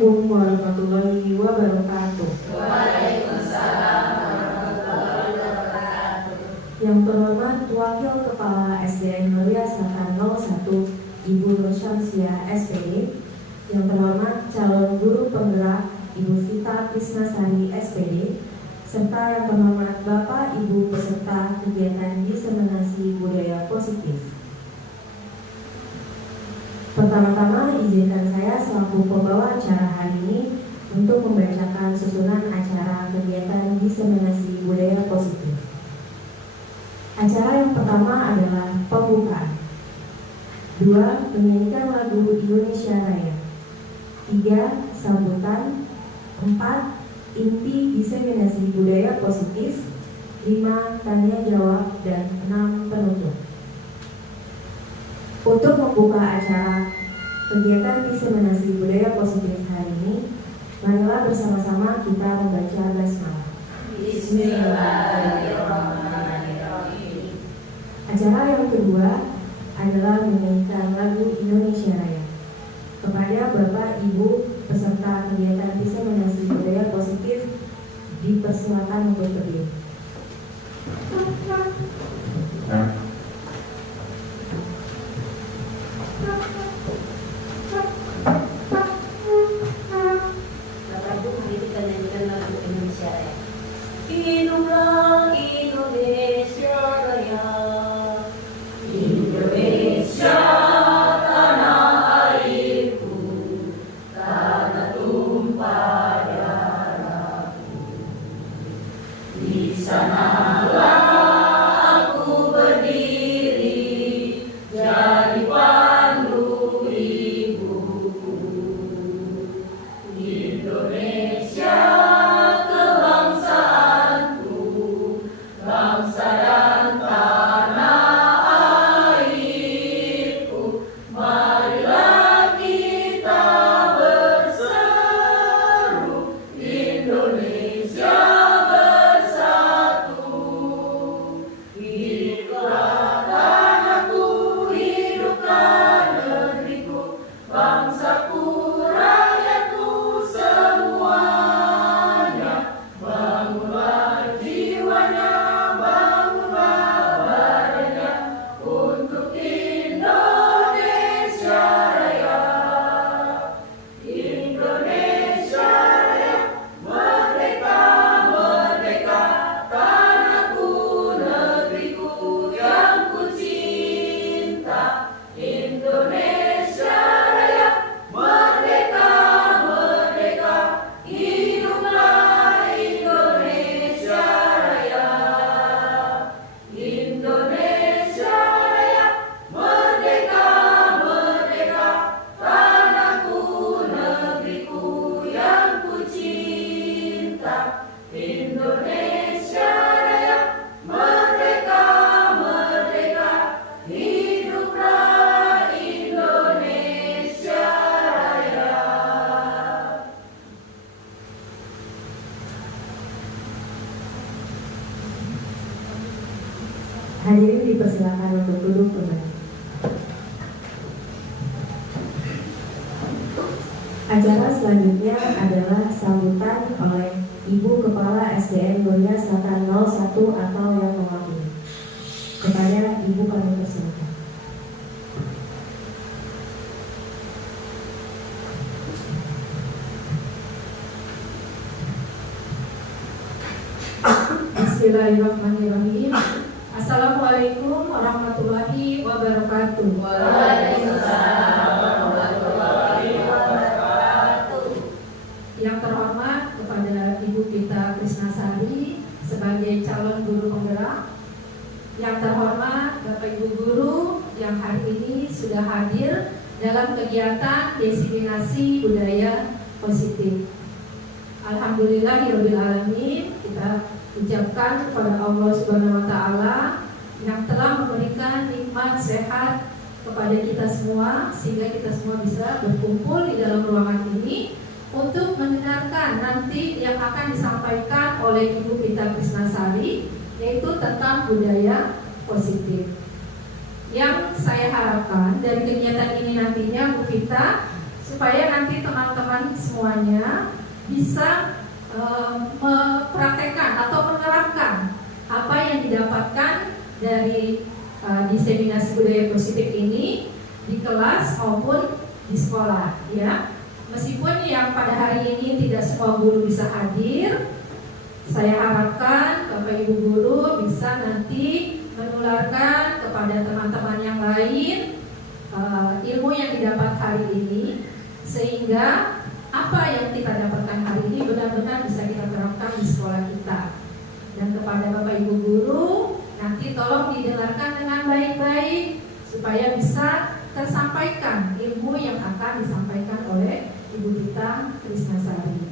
Assalamualaikum warahmatullahi wabarakatuh. Waalaikumsalam warahmatullahi wabarakatuh. Yang terhormat Wakil Kepala SDN Mulia Selatan 01 Ibu Nur Syamsiah SPD, yang terhormat calon guru penggerak Ibu Vita Krisnasari SPD, serta yang terhormat Bapak Ibu peserta kegiatan diseminasi budaya positif. Pertama-tama izinkan saya selaku pembawa acara hari ini untuk membacakan susunan acara kegiatan diseminasi budaya positif. Acara yang pertama adalah pembukaan. 2. Menyanyikan lagu Indonesia Raya. 3. Sambutan. 4. Inti diseminasi budaya positif. 5. Tanya jawab. Dan 6. Penutup. Untuk membuka acara kegiatan diseminasi budaya positif hari ini, marilah bersama-sama kita membaca basmalah. Bismillahirrahmanirrahim. Acara yang kedua adalah menyanyikan lagu Indonesia Raya. Kepada Bapak Ibu peserta kegiatan diseminasi budaya positif, dipersilakan untuk berdiri. Bapak Ibu, mari kita nyanyikan lagu Indonesia Raya. Hiduplah Indonesia Raya, Indonesia tanah airku, tanah tumpah darahku. Di sanalah aku berdiri, jadi pandu ibuku. Indonesia kebangsaanku, bangsa dan tanah airku. Marilah kita berseru, Indonesia bersatu. Hiduplah tanahku, hiduplah negeriku, bangsaku, rakyatku semuanya. Bangunlah jiwanya, bangunlah badannya, untuk Indonesia Raya. Indonesia Raya, merdeka, merdeka, tanahku, negeriku yang ku cinta. Indonesia Raya, merdeka, merdeka, hiduplah Indonesia Raya. Indonesia Raya, merdeka, merdeka, tanahku, negeriku yang ku cinta. Indonesia Raya, merdeka, merdeka, hiduplah Indonesia Raya. Hadirin dipersilakan untuk duduk kembali. Acara selanjutnya adalah sambutan oleh Ibu Kepala SDN Mulia Selatan 01 atau yang mewakili. Kepada Ibu kami persilakan. Bismillahirrahmanirrahim. Assalamualaikum warahmatullahi wabarakatuh. Waalaikumsalam warahmatullahi wabarakatuh. Yang terhormat kepada Ibu Vita Krisnasari sebagai calon guru penggerak. Yang terhormat Bapak Ibu guru yang hari ini sudah hadir dalam kegiatan diseminasi budaya positif. Alhamdulillahirabbil alamin, kita ucapkan kepada Allah Subhanahu wa taala yang telah memberikan nikmat sehat kepada kita semua sehingga kita semua bisa berkumpul di dalam ruangan ini untuk mendengarkan nanti yang akan disampaikan oleh Ibu Vita Krisnasari, yaitu tentang budaya positif. Yang saya harapkan dari kegiatan ini nantinya Bu Vita supaya nanti teman-teman semuanya bisa mempraktekkan atau menerapkan apa yang didapatkan dari diseminasi budaya positif ini di kelas maupun di sekolah, ya. Meskipun yang pada hari ini tidak semua guru bisa hadir, saya harapkan Bapak Ibu guru bisa nanti menularkan kepada teman-teman yang lain ilmu yang didapat hari ini, sehingga apa yang kita dapatkan hari ini benar-benar bisa kita terapkan di sekolah kita. Dan kepada Bapak Ibu guru, nanti tolong didengarkan dengan baik-baik supaya bisa tersampaikan ilmu yang akan disampaikan oleh Ibu Tita Trisnasari.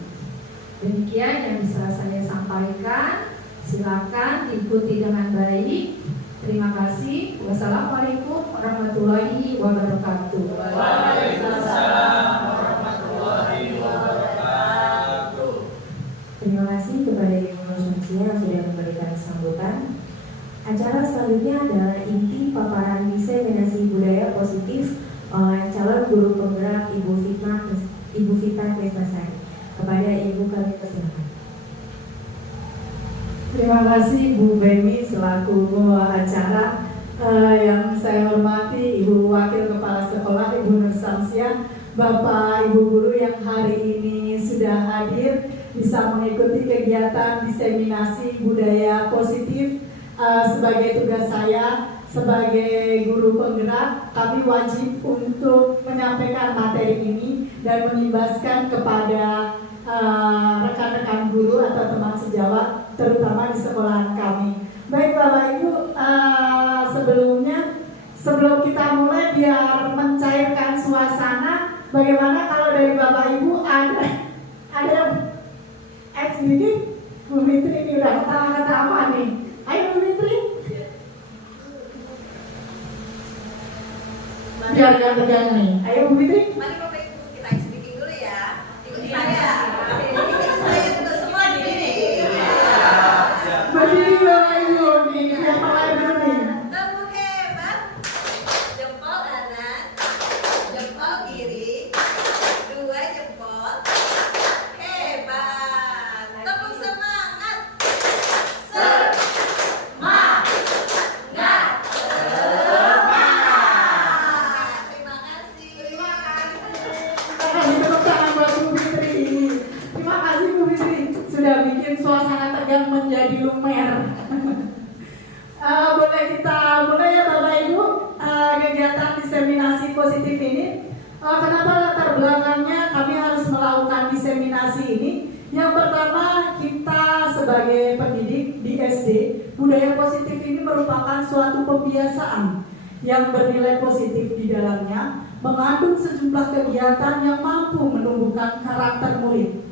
Demikian yang bisa saya sampaikan. Silakan diikuti dengan baik. Terima kasih. Wassalamualaikum warahmatullahi wabarakatuh. Waalaikumsalam warahmatullahi wabarakatuh. Terima kasih kepada Ibu Nur Syamsiah yang sudah memberikan sambutan. Acara selanjutnya adalah inti paparan diseminasi budaya positif oleh calon guru penggerak Ibu Vita Trisnasari. Kepada Ibu kami persilakan. Terima kasih Bu Bemi selaku pembawa acara. Yang saya hormati Ibu Wakil Kepala Sekolah Ibu Nur Syamsiah, Bapak Ibu guru yang hari ini sudah hadir bisa mengikuti kegiatan diseminasi budaya positif. Sebagai tugas saya sebagai guru penggerak, kami wajib untuk menyampaikan materi ini dan mengimbaskan kepada rekan-rekan guru atau teman sejawat, terutama di sekolahan kami. Baik Bapak Ibu, sebelum kita mulai biar mencairkan suasana, bagaimana kalau dari Bapak Ibu ada sedikit Bu Fitri ini udah kata-kata apa nih? Ayo Bu Fitri. Biar gak tegang nih. Ayo Bu Fitri. Mari Bapak Ibu kita sedikit dulu ya. Ikuti saya. Ikuti saya dulu semua di sini. Berdiri Bapak Ibu nih, yang mulai dulu nih. Tepuk hebat. Jempol kanan, jempol kiri, dua jempol. Hebat. Tepuk semangat. Semangat. Terima kasih. Kasih tepuk tangan buat Bu Fitri. Terima kasih Bu Fitri sudah bikin suasana tegang menjadi lumer. Boleh kita mulai ya Bapak Ibu kegiatan diseminasi positif ini. Kenapa latar belakangnya kami harus melakukan diseminasi ini? Yang pertama, kita sebagai pendidik di SD, budaya positif ini merupakan suatu pembiasaan yang bernilai positif di dalamnya, mengandung sejumlah kegiatan yang mampu menumbuhkan karakter murid.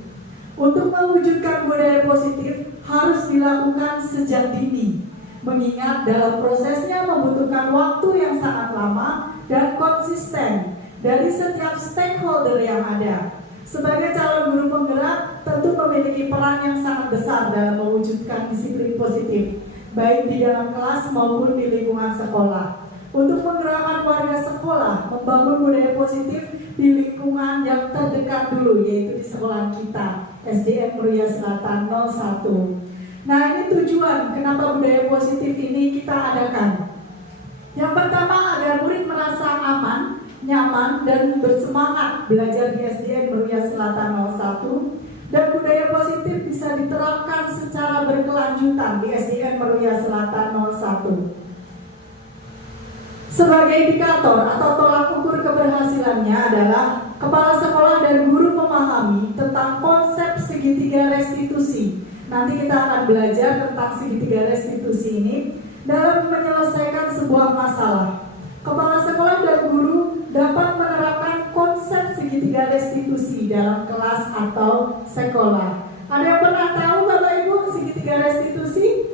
Untuk mewujudkan budaya positif harus dilakukan sejak dini, mengingat dalam prosesnya membutuhkan waktu yang sangat lama dan konsisten dari setiap stakeholder yang ada. Sebagai calon guru penggerak tentu memiliki peran yang sangat besar dalam mewujudkan disiplin positif, baik di dalam kelas maupun di lingkungan sekolah. Untuk menggerakkan warga sekolah membangun budaya positif di lingkungan yang terdekat dulu, yaitu di sekolah kita, SDN Meruya Selatan 01. Nah, ini tujuan kenapa budaya positif ini kita adakan. Yang pertama, agar murid merasa aman, nyaman, dan bersemangat belajar di SDN Meruya Selatan 01, dan budaya positif bisa diterapkan secara berkelanjutan di SDN Meruya Selatan 01. Sebagai indikator atau tolak ukur keberhasilannya adalah kepala sekolah dan guru memahami tentang konsep segitiga restitusi. Nanti kita akan belajar tentang segitiga restitusi ini dalam menyelesaikan sebuah masalah. Kepala sekolah dan guru dapat menerapkan konsep segitiga restitusi dalam kelas atau sekolah. Ada yang pernah tahu Bapak Ibu segitiga restitusi?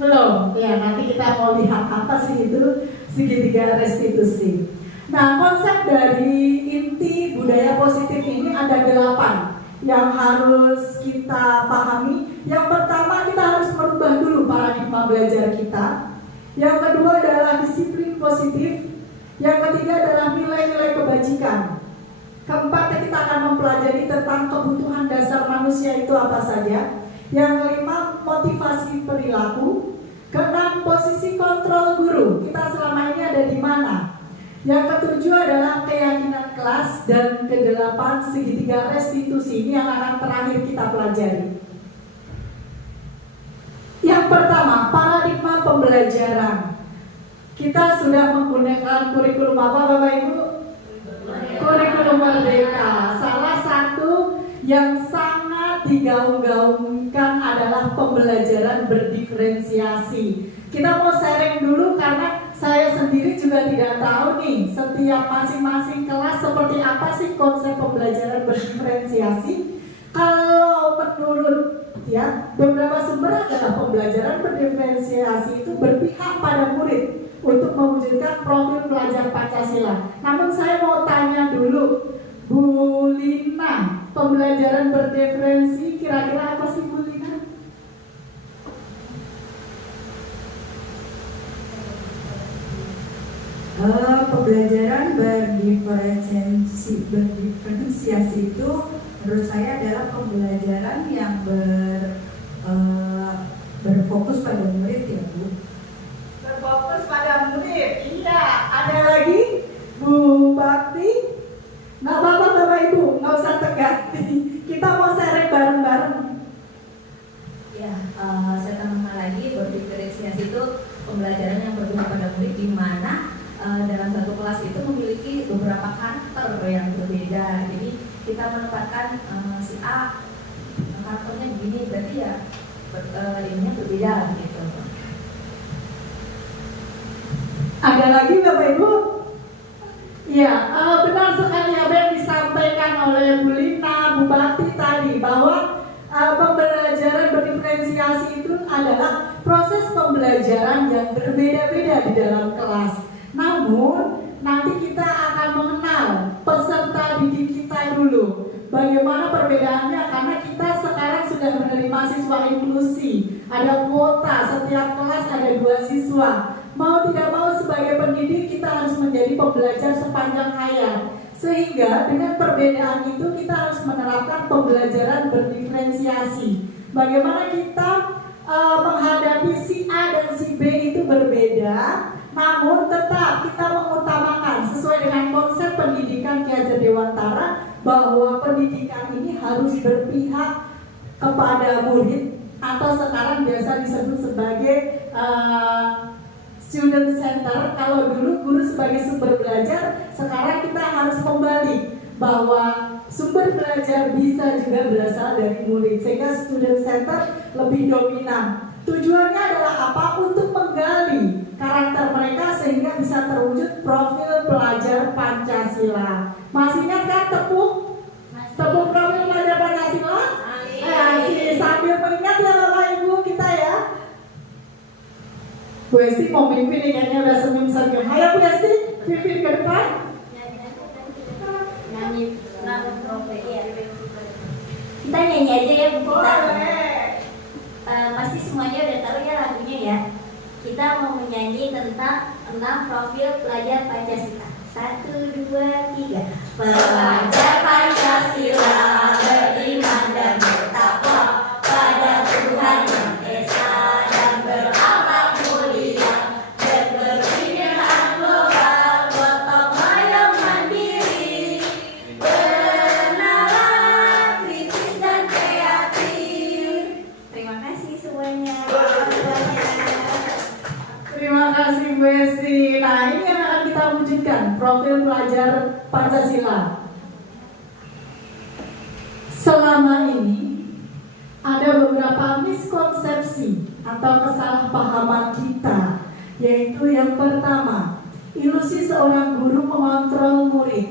Belum. Ya, nanti kita mau lihat apa sih itu segitiga restitusi. Nah, konsep dari inti budaya positif ini ada 8 yang harus kita pahami. Yang pertama, kita harus merubah dulu paradigma belajar kita. Yang kedua adalah disiplin positif. Yang ketiga adalah nilai-nilai kebajikan. Keempat, kita akan mempelajari tentang kebutuhan dasar manusia itu apa saja. Yang kelima, motivasi perilaku. Keenam, posisi kontrol guru. Kita selama ini ada di mana? Yang ketujuh adalah keyakinan kelas. Dan kedelapan, segitiga restitusi. Ini yang akan terakhir kita pelajari. Yang pertama, paradigma pembelajaran. Kita sudah menggunakan kurikulum apa, Bapak Ibu? Kurikulum Merdeka. Salah satu yang sangat digaung-gaungkan adalah pembelajaran berdiferensiasi. Kita mau sharing dulu karena saya sendiri juga tidak tahu nih setiap masing-masing kelas seperti apa sih konsep pembelajaran berdiferensiasi. Kalau menurut beberapa sumber adalah pembelajaran berdiferensiasi itu berpihak pada murid untuk mewujudkan profil pelajar Pancasila. Namun saya mau tanya dulu, Bu Lina, pembelajaran berdiferensi kira-kira apa sih Bu Lina? Pembelajaran berdiferensiasi itu menurut saya adalah pembelajaran yang berfokus pada murid ya Bu. Berfokus pada murid. Iya, ada lagi Bu Bakti. Nggak apa-apa Bapak Ibu, nggak usah tegang. Kita mau sharing bareng-bareng. Ya, saya tambahkan lagi berdiferensiasi itu pembelajaran yang berguna pada murid di mana dalam satu kelas itu memiliki beberapa karakter yang berbeda. Jadi kita menempatkan si A karakternya begini, berarti ya ininya berbeda gitu. Ada lagi Bapak Ibu? Ya, benar sekali apa yang disampaikan oleh Bu Lina, Bu Bakti tadi bahwa pembelajaran berdiferensiasi itu adalah proses pembelajaran yang berbeda-beda di dalam kelas. Namun nanti kita akan mengenal peserta didik kita dulu. Bagaimana perbedaannya? Karena kita sekarang sudah menerima siswa inklusi. Ada kuota, setiap kelas ada 2 siswa. Mau tidak mau sebagai pendidik kita harus menjadi pembelajar sepanjang hayat. Sehingga dengan perbedaan itu kita harus menerapkan pembelajaran berdiferensiasi. Bagaimana kita menghadapi si A dan si B itu berbeda, namun tetap kita mengutamakan sesuai dengan konsep pendidikan Ki Hajar Dewantara bahwa pendidikan ini harus berpihak kepada murid atau sekarang biasa disebut sebagai student center. Kalau dulu guru sebagai sumber belajar, sekarang kita harus kembali bahwa sumber belajar bisa juga berasal dari murid, sehingga student center lebih dominan. Tujuannya adalah apa? Untuk menggali karakter mereka sehingga bisa terwujud profil pelajar Pancasila. Masih ingat kan tepuk profil pelajar Pancasila? Sambil mengingat ya Bapak Ibu kita ya. Bu Esti mau mimpin nih, kayaknya udah senyum-senyum. Ayo Bu Esti, pimpin ke depan. Nyanyi profil ya. Kita nyanyi aja ya Bu kita. Pasti semuanya udah tahu ya lagunya ya. Kita mau menyanyi tentang 6 profil pelajar Pancasila. 1, 2, 3. Pelajar Pancasila beriman dan bertakwa pada Tuhan Yang Esa dan berakhlak mulia, berkepentingan global, gotong royong mandiri, bernalar kritis dan kreatif. Terima kasih semuanya. Terima kasih Bu Esti. Nah ini yang akan kita wujudkan, profil pelajar Pancasila. Selama ini ada beberapa miskonsepsi atau kesalahpahaman kita, yaitu yang pertama, ilusi seorang guru mengontrol murid.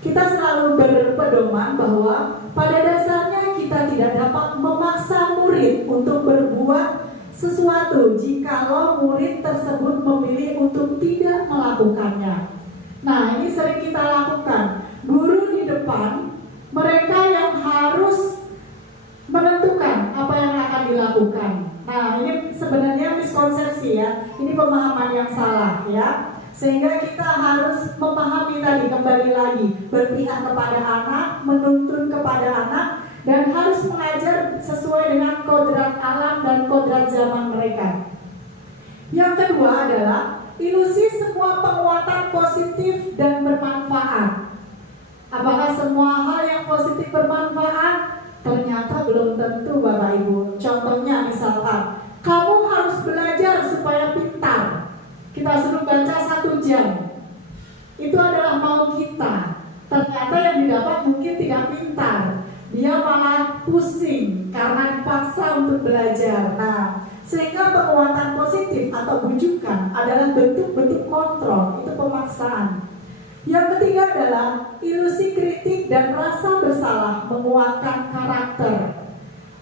Kita selalu berpedoman bahwa pada dasarnya kita tidak dapat memaksa murid untuk berbuat sesuatu jikalau murid tersebut memilih untuk tidak melakukannya. Nah, ini sering kita lakukan. Guru di depan, mereka yang harus menentukan apa yang akan dilakukan. Nah, ini sebenarnya miskonsepsi ya. Ini pemahaman yang salah ya. Sehingga kita harus memahami tadi, kembali lagi, berpihak kepada anak, menuntun kepada anak, dan harus mengajar sesuai dengan kodrat alam dan kodrat zaman mereka. Yang kedua adalah ilusi semua penguatan positif dan bermanfaat. Apakah semua hal yang positif bermanfaat? Ternyata belum tentu, Bapak Ibu. Contohnya misalkan, kamu harus belajar supaya pintar. Kita suruh baca 1 jam. Itu adalah mau kita. Ternyata yang didapat mungkin tidak pintar. Dia malah pusing karena dipaksa untuk belajar. Nah, sehingga penguatan positif atau bujukan adalah bentuk-bentuk kontrol, itu pemaksaan. Yang ketiga adalah ilusi kritik dan rasa bersalah menguatkan karakter.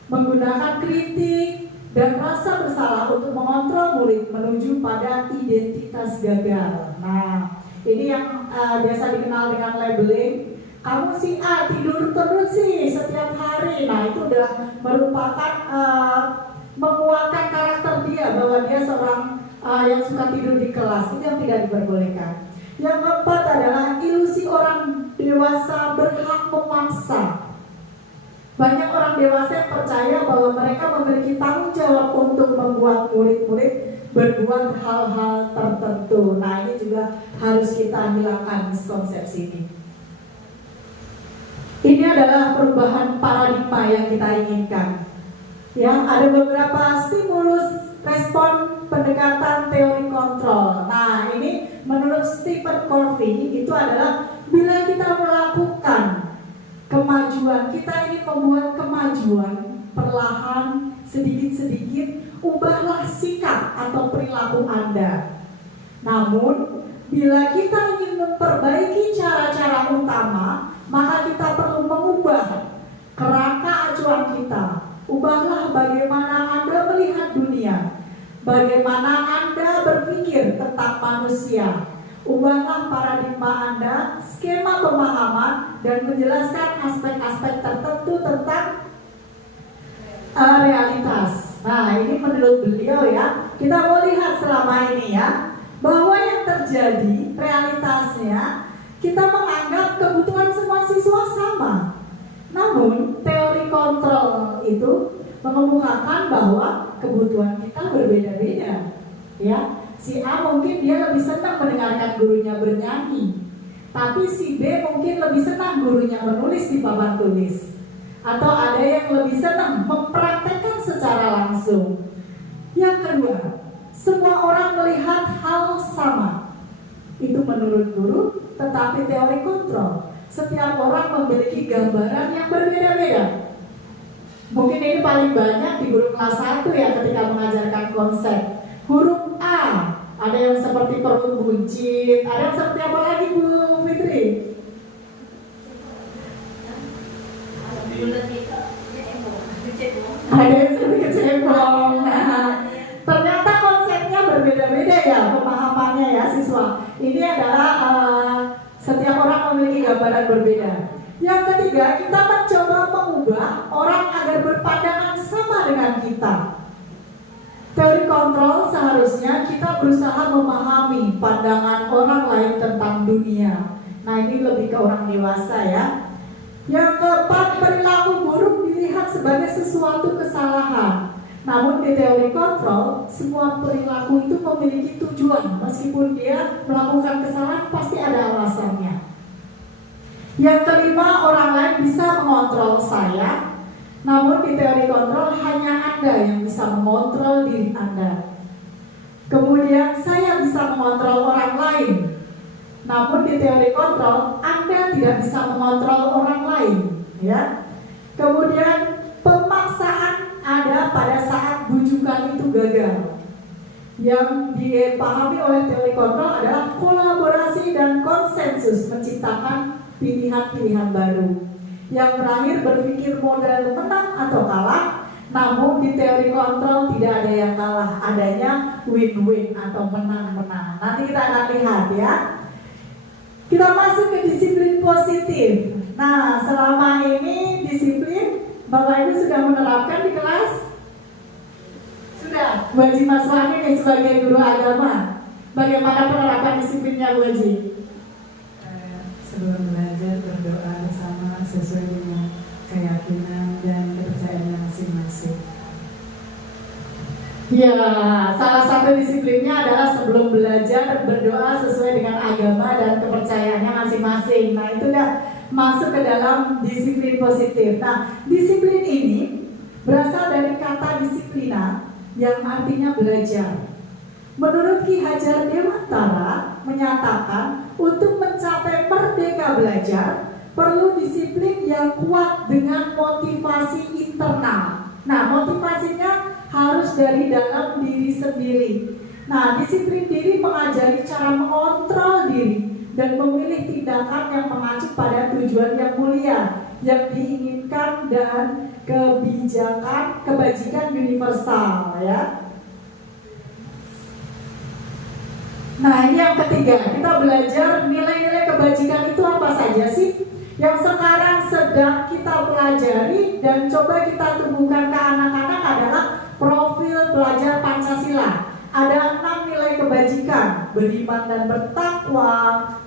Menggunakan kritik dan rasa bersalah untuk mengontrol murid menuju pada identitas gagal. Nah, ini yang biasa dikenal dengan labeling. Kamu si A tidur terus sih setiap hari. Nah, itu udah merupakan menguatkan karakter dia bahwa dia seorang yang suka tidur di kelas. Itu yang tidak diperbolehkan. Yang keempat adalah ilusi orang dewasa berhak memaksa. Banyak orang dewasa yang percaya bahwa mereka memiliki tanggung jawab untuk membuat murid-murid berbuat hal-hal tertentu. Nah, ini juga harus kita hilangkan miskonsepsi ini. Ini adalah perubahan paradigma yang kita inginkan. Ya, ada beberapa stimulus respon pendekatan teori kontrol. Nah, ini menurut Stephen Covey itu adalah bila kita melakukan kemajuan, kita ini membuat kemajuan perlahan, sedikit-sedikit, ubahlah sikap atau perilaku Anda. Namun, bila kita ingin memperbaiki cara-cara utama, maka kita perlu mengubah kerangka acuan kita. Ubahlah bagaimana Anda melihat dunia, bagaimana Anda berpikir tentang manusia. Ubahlah paradigma Anda, skema pemahaman, dan menjelaskan aspek-aspek tertentu tentang realitas. Nah, ini menurut beliau ya. Kita mau lihat selama ini ya, bahwa yang terjadi realitasnya kita menganggap kebutuhan semua siswa sama. Namun teori kontrol itu mengemukakan bahwa kebutuhan kita berbeda-beda. Ya, si A mungkin dia lebih senang mendengarkan gurunya bernyanyi, tapi si B mungkin lebih senang gurunya menulis di papan tulis. Atau ada yang lebih senang mempraktekkan secara langsung. Yang kedua, semua orang melihat hal sama. Itu menurut guru, tetapi teori kontrol, setiap orang memiliki gambaran yang berbeda-beda. Mungkin ini paling banyak di guru kelas 1 ya ketika mengajarkan konsep. Huruf A, ada yang seperti perut buncit, ada yang seperti apa lagi Bu Fitri? Ada yang seperti kecebong. Nah, ternyata konsepnya berbeda-beda ya, pemahamannya ya siswa. Ini adalah setiap orang memiliki gambaran berbeda. Yang ketiga, kita mencoba mengubah orang agar berpandangan sama dengan kita. Teori kontrol seharusnya kita berusaha memahami pandangan orang lain tentang dunia. Nah, ini lebih ke orang dewasa ya. Yang keempat, perilaku buruk dilihat sebagai sesuatu kesalahan. Namun di teori kontrol, semua perilaku itu memiliki tujuan. Meskipun dia melakukan kesalahan, pasti ada alasannya. Yang kelima, orang lain bisa mengontrol saya. Namun di teori kontrol, hanya Anda yang bisa mengontrol diri Anda. Kemudian, saya bisa mengontrol orang lain. Namun di teori kontrol, Anda tidak bisa mengontrol orang lain. Ya. Kemudian, pemaksaan ada pada saat bujukan itu gagal. Yang dipahami oleh teori kontrol adalah kolaborasi dan konsensus menciptakan pilihan-pilihan baru. Yang terakhir, berpikir model menang atau kalah. Namun di teori kontrol tidak ada yang kalah, adanya win-win atau menang-menang. Nanti kita akan lihat ya. Kita masuk ke disiplin positif. Nah, selama ini disiplin Bapak Ibu sudah menerapkan di kelas? Sudah. Bu Haji Mas Wani nih sebagai guru agama. Bagaimana penerapan disiplinnya Bu Haji? Sebelum belajar berdoa bersama sesuai dengan keyakinan dan kepercayaannya masing-masing. Ya, salah satu disiplinnya adalah sebelum belajar berdoa sesuai dengan agama dan kepercayaannya masing-masing. Nah, itu udah masuk ke dalam disiplin positif. Nah, disiplin ini berasal dari kata disiplina yang artinya belajar. Menurut Ki Hajar Dewantara menyatakan untuk mencapai merdeka belajar perlu disiplin yang kuat dengan motivasi internal. Nah, motivasinya harus dari dalam diri sendiri. Nah, disiplin diri mengajari cara mengontrol diri dan memilih tindakan yang mengacu pada tujuan yang mulia yang diinginkan dan kebajikan universal, ya. Nah, ini yang ketiga, kita belajar nilai-nilai kebajikan itu apa saja sih yang sekarang sedang kita pelajari dan coba kita tumbuhkan ke anak-anak adalah profil pelajar Pancasila. Ada 6 nilai kebajikan: beriman dan bertakwa,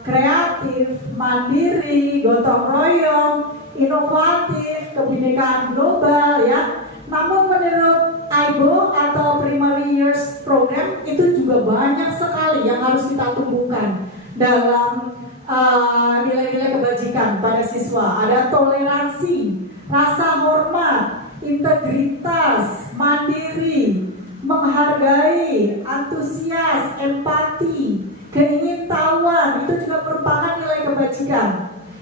kreatif, mandiri, gotong royong, inovatif, kebinekaan global, ya. Namun menurut AIBO atau Primary Years Program itu juga banyak sekali yang harus kita tumbuhkan dalam nilai-nilai kebajikan pada siswa. Ada toleransi, rasa hormat, integritas, mandiri, menghargai, antusias, empati, keingintahuan, itu juga merupakan nilai kebajikan.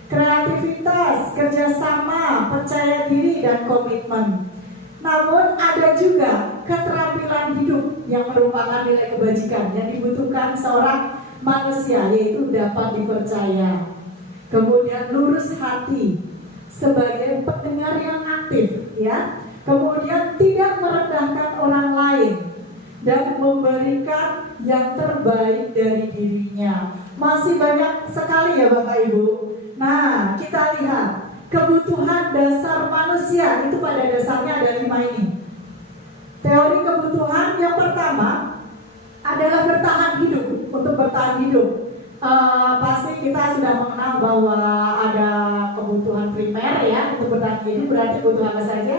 Kreativitas, kerjasama, percaya diri, dan komitmen. Namun ada juga keterampilan hidup yang merupakan nilai kebajikan yang dibutuhkan seorang manusia, yaitu dapat dipercaya. Kemudian lurus hati sebagai pendengar yang aktif, ya. Kemudian tidak merendahkan orang lain dan memberikan yang terbaik dari dirinya. Masih banyak sekali ya Bapak Ibu. Nah, kita lihat kebutuhan dasar manusia itu pada dasarnya ada 5 ini. Teori kebutuhan yang pertama adalah bertahan hidup. Untuk bertahan hidup, pasti kita sudah mengenal bahwa ada kebutuhan primer, ya. Untuk bertahan hidup berarti kebutuhan apa saja?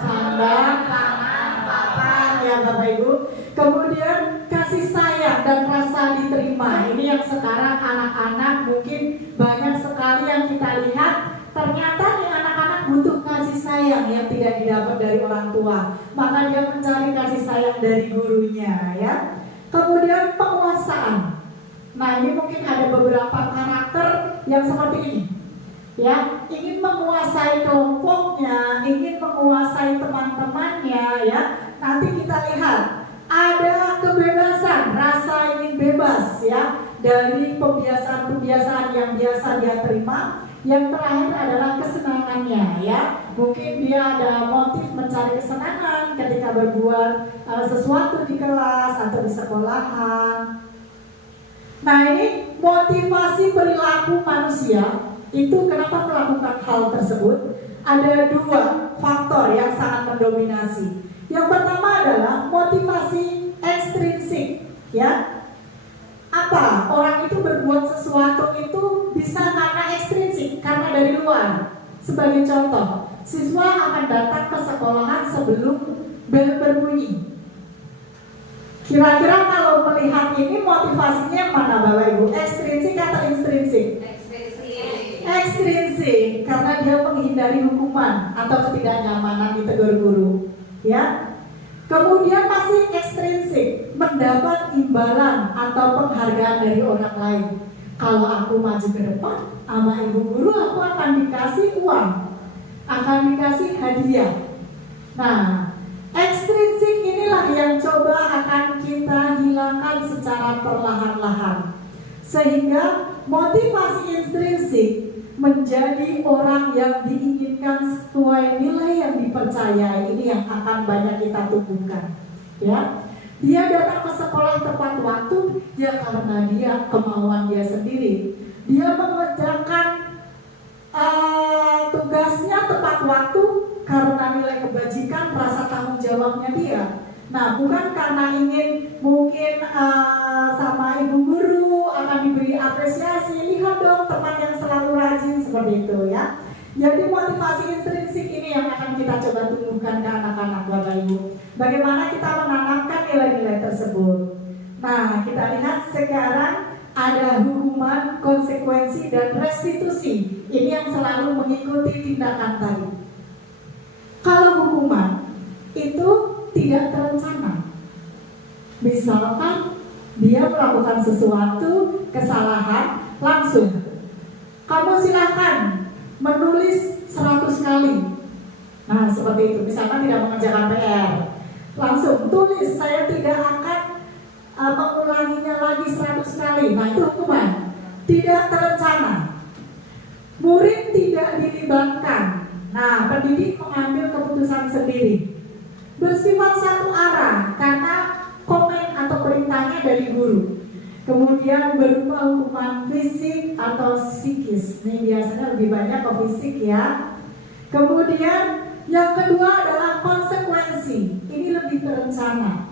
Sandang, pangan, papan, ya Bapak Ibu. Kemudian kasih sayang dan rasa diterima. Ini yang sekarang anak-anak mungkin banyak sekali yang kita lihat. Ternyata nih anak-anak butuh kasih sayang yang tidak didapat dari orang tua. Maka dia mencari kasih sayang dari gurunya, ya. Kemudian penguasaan. Nah, ini mungkin ada beberapa karakter yang seperti ini, ya. Ingin menguasai kelompoknya, ingin menguasai teman-temannya, ya. Nanti kita lihat ada kebebasan, rasa ingin bebas, ya, dari pembiasaan-pembiasaan yang biasa dia terima. Yang terakhir adalah kesenangannya, ya. Mungkin dia ada motif mencari kesenangan ketika berbuat sesuatu di kelas atau di sekolahan. Nah, ini motivasi perilaku manusia itu kenapa melakukan hal tersebut? Ada 2 faktor yang sangat mendominasi. Yang pertama adalah motivasi ekstrinsik, ya. Apa? Orang itu berbuat sesuatu itu bisa karena ekstrinsik, karena dari luar. Sebagai contoh, siswa akan datang ke sekolahan sebelum bel berbunyi. Kira-kira kalau melihat ini motivasinya mana Bapak Ibu? Ekstrinsik atau intrinsik? Ekstrinsik, karena dia menghindari hukuman atau ketidaknyamanan ditegur guru, ya. Kemudian masih ekstrinsik, mendapat imbalan atau penghargaan dari orang lain. Kalau aku maju ke depan sama ibu guru, aku akan dikasih uang, akan dikasih hadiah. Nah, ekstrinsik inilah yang coba akan kita hilangkan secara perlahan-lahan, sehingga motivasi intrinsik menjadi orang yang diinginkan sesuai nilai yang dipercayai. Ini yang akan banyak kita tumbuhkan, ya. Dia datang ke sekolah tepat waktu, ya karena dia kemauan dia sendiri. Dia mengerjakan tugasnya tepat waktu karena nilai kebajikan, rasa tanggung jawabnya dia. Nah, bukan karena ingin mungkin Nah, kita lihat sekarang ada hukuman, konsekuensi, dan restitusi. Ini yang selalu mengikuti tindakan tadi. Kalau hukuman itu tidak terencana, misalkan dia melakukan sesuatu kesalahan, langsung kamu silakan menulis 100 kali. Nah, seperti itu. Misalkan tidak mengerjakan PR, langsung tulis, saya tidak akan mengulanginya lagi 100 kali. Nah, itu hukuman. Tidak terencana. Murid tidak dilibatkan. Nah, pendidik mengambil keputusan sendiri. Bersifat satu arah karena komen atau perintahnya dari guru. Kemudian berupa hukuman fisik atau psikis. Ini biasanya lebih banyak ke fisik ya. Kemudian yang kedua adalah konsekuensi. Ini lebih terencana.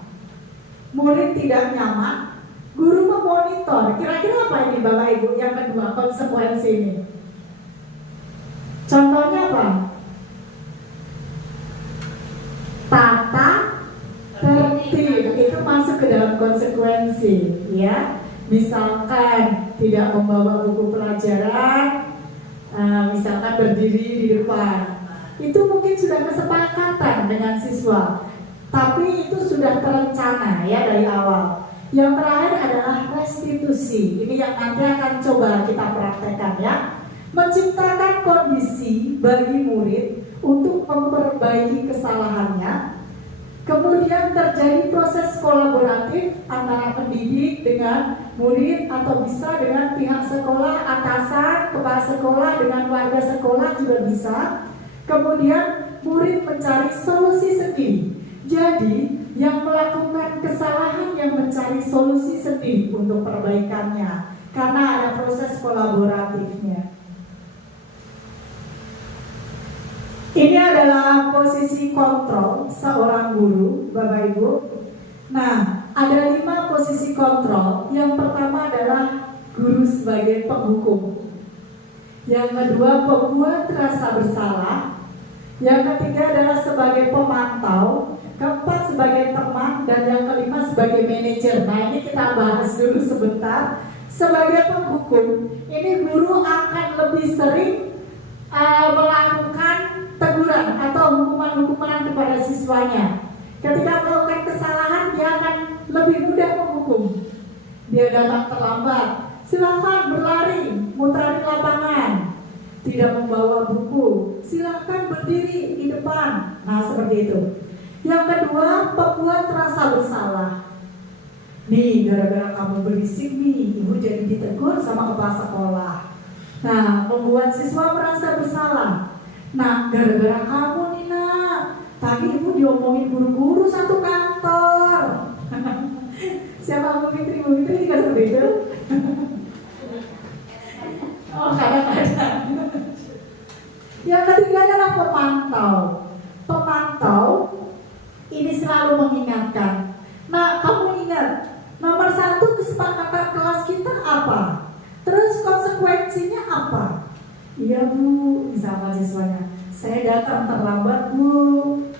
Murid tidak nyaman, guru memonitor. Kira-kira apa ini Bapak Ibu? Yang kedua, konsekuensi ini. Contohnya apa? Tata tertib itu masuk ke dalam konsekuensi, ya. Misalkan tidak membawa buku pelajaran, misalkan berdiri di depan, itu mungkin sudah kesepakatan dengan siswa, tapi itu sudah terencana ya dari awal. Yang terakhir adalah restitusi. Ini yang nanti akan coba kita praktekkan ya. Menciptakan kondisi bagi murid untuk memperbaiki kesalahannya. Kemudian terjadi proses kolaboratif antara pendidik dengan murid atau bisa dengan pihak sekolah, atasan, kepala sekolah dengan warga sekolah juga bisa. Kemudian murid mencari solusi sendiri. Jadi yang melakukan kesalahan yang mencari solusi sendiri untuk perbaikannya, karena ada proses kolaboratifnya. Ini adalah posisi kontrol seorang guru, Bapak Ibu. Nah, ada 5 posisi kontrol. Yang pertama adalah guru sebagai penghukum. Yang kedua, pembuat rasa bersalah. Yang ketiga adalah sebagai pemantau. Keempat sebagai teman, dan yang kelima sebagai manajer. Nah, ini kita bahas dulu sebentar. Sebagai penghukum, ini guru akan lebih sering melakukan teguran atau hukuman-hukuman kepada siswanya. Ketika melakukan kesalahan, dia akan lebih mudah menghukum. Dia datang terlambat, silakan berlari, muterin lapangan. Tidak membawa buku, silakan berdiri di depan. Nah, seperti itu. Yang kedua, pembuat rasa bersalah. Nih, gara-gara kamu berisik nih, ibu jadi ditegur sama kepala sekolah. Nah, membuat siswa merasa bersalah. Nah, gara-gara kamu nih nak, tadi ibu diomongin guru-guru satu kantor. Siapa Bu Fitri? Bu Fitri juga seperti itu. Oh, kadang-kadang. Yang ketiga adalah pemantau. Pemantau ini selalu mengingatkan. Nah, kamu ingat, nomor 1 kesepakatan kelas kita apa? Terus konsekuensinya apa? Iya Bu, sama siswanya, saya datang terlambat Bu,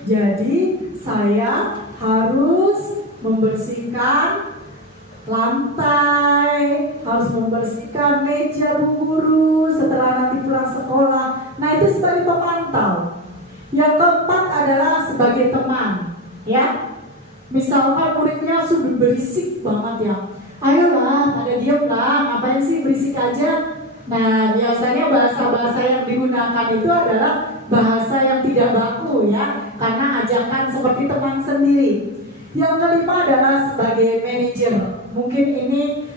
jadi saya harus membersihkan lantai, harus membersihkan meja Bu Guru setelah nanti pulang sekolah. Nah, itu sebagai pemantau. Yang keempat adalah sebagai teman, ya. Misalnya muridnya sudah berisik banget ya, ayolah, pada diam lah, ngapain sih berisik aja. Nah, biasanya bahasa-bahasa yang digunakan itu adalah bahasa yang tidak baku ya, karena ajakan seperti teman sendiri. Yang kelima adalah sebagai manajer. Mungkin ini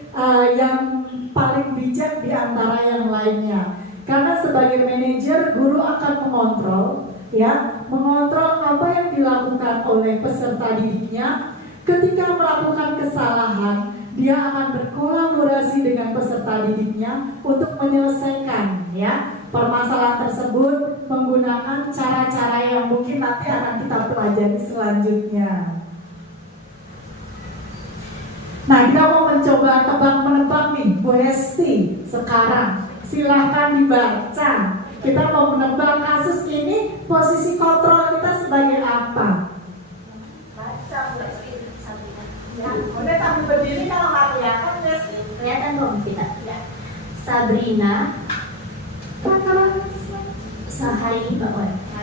yang paling bijak di antara yang lainnya. Karena sebagai manajer, guru akan mengontrol ya, mengontrol apa yang dilakukan oleh peserta didiknya. Ketika melakukan kesalahan, dia akan berkolaborasi dengan peserta didiknya untuk menyelesaikan ya permasalahan tersebut menggunakan cara-cara yang mungkin nanti akan kita pelajari selanjutnya. Nah, kita mau mencoba tebak-menebak nih, Bu Hesti sekarang. Silahkan dibaca. Kita mau menebak kasus ini, posisi kontrol kita sebagai apa? Baca Bu Hesti, Sabrina. Udah sambil berdiri kalau nggak kelihatan nggak sih? Kelihatan dong kita. Ya. Sabrina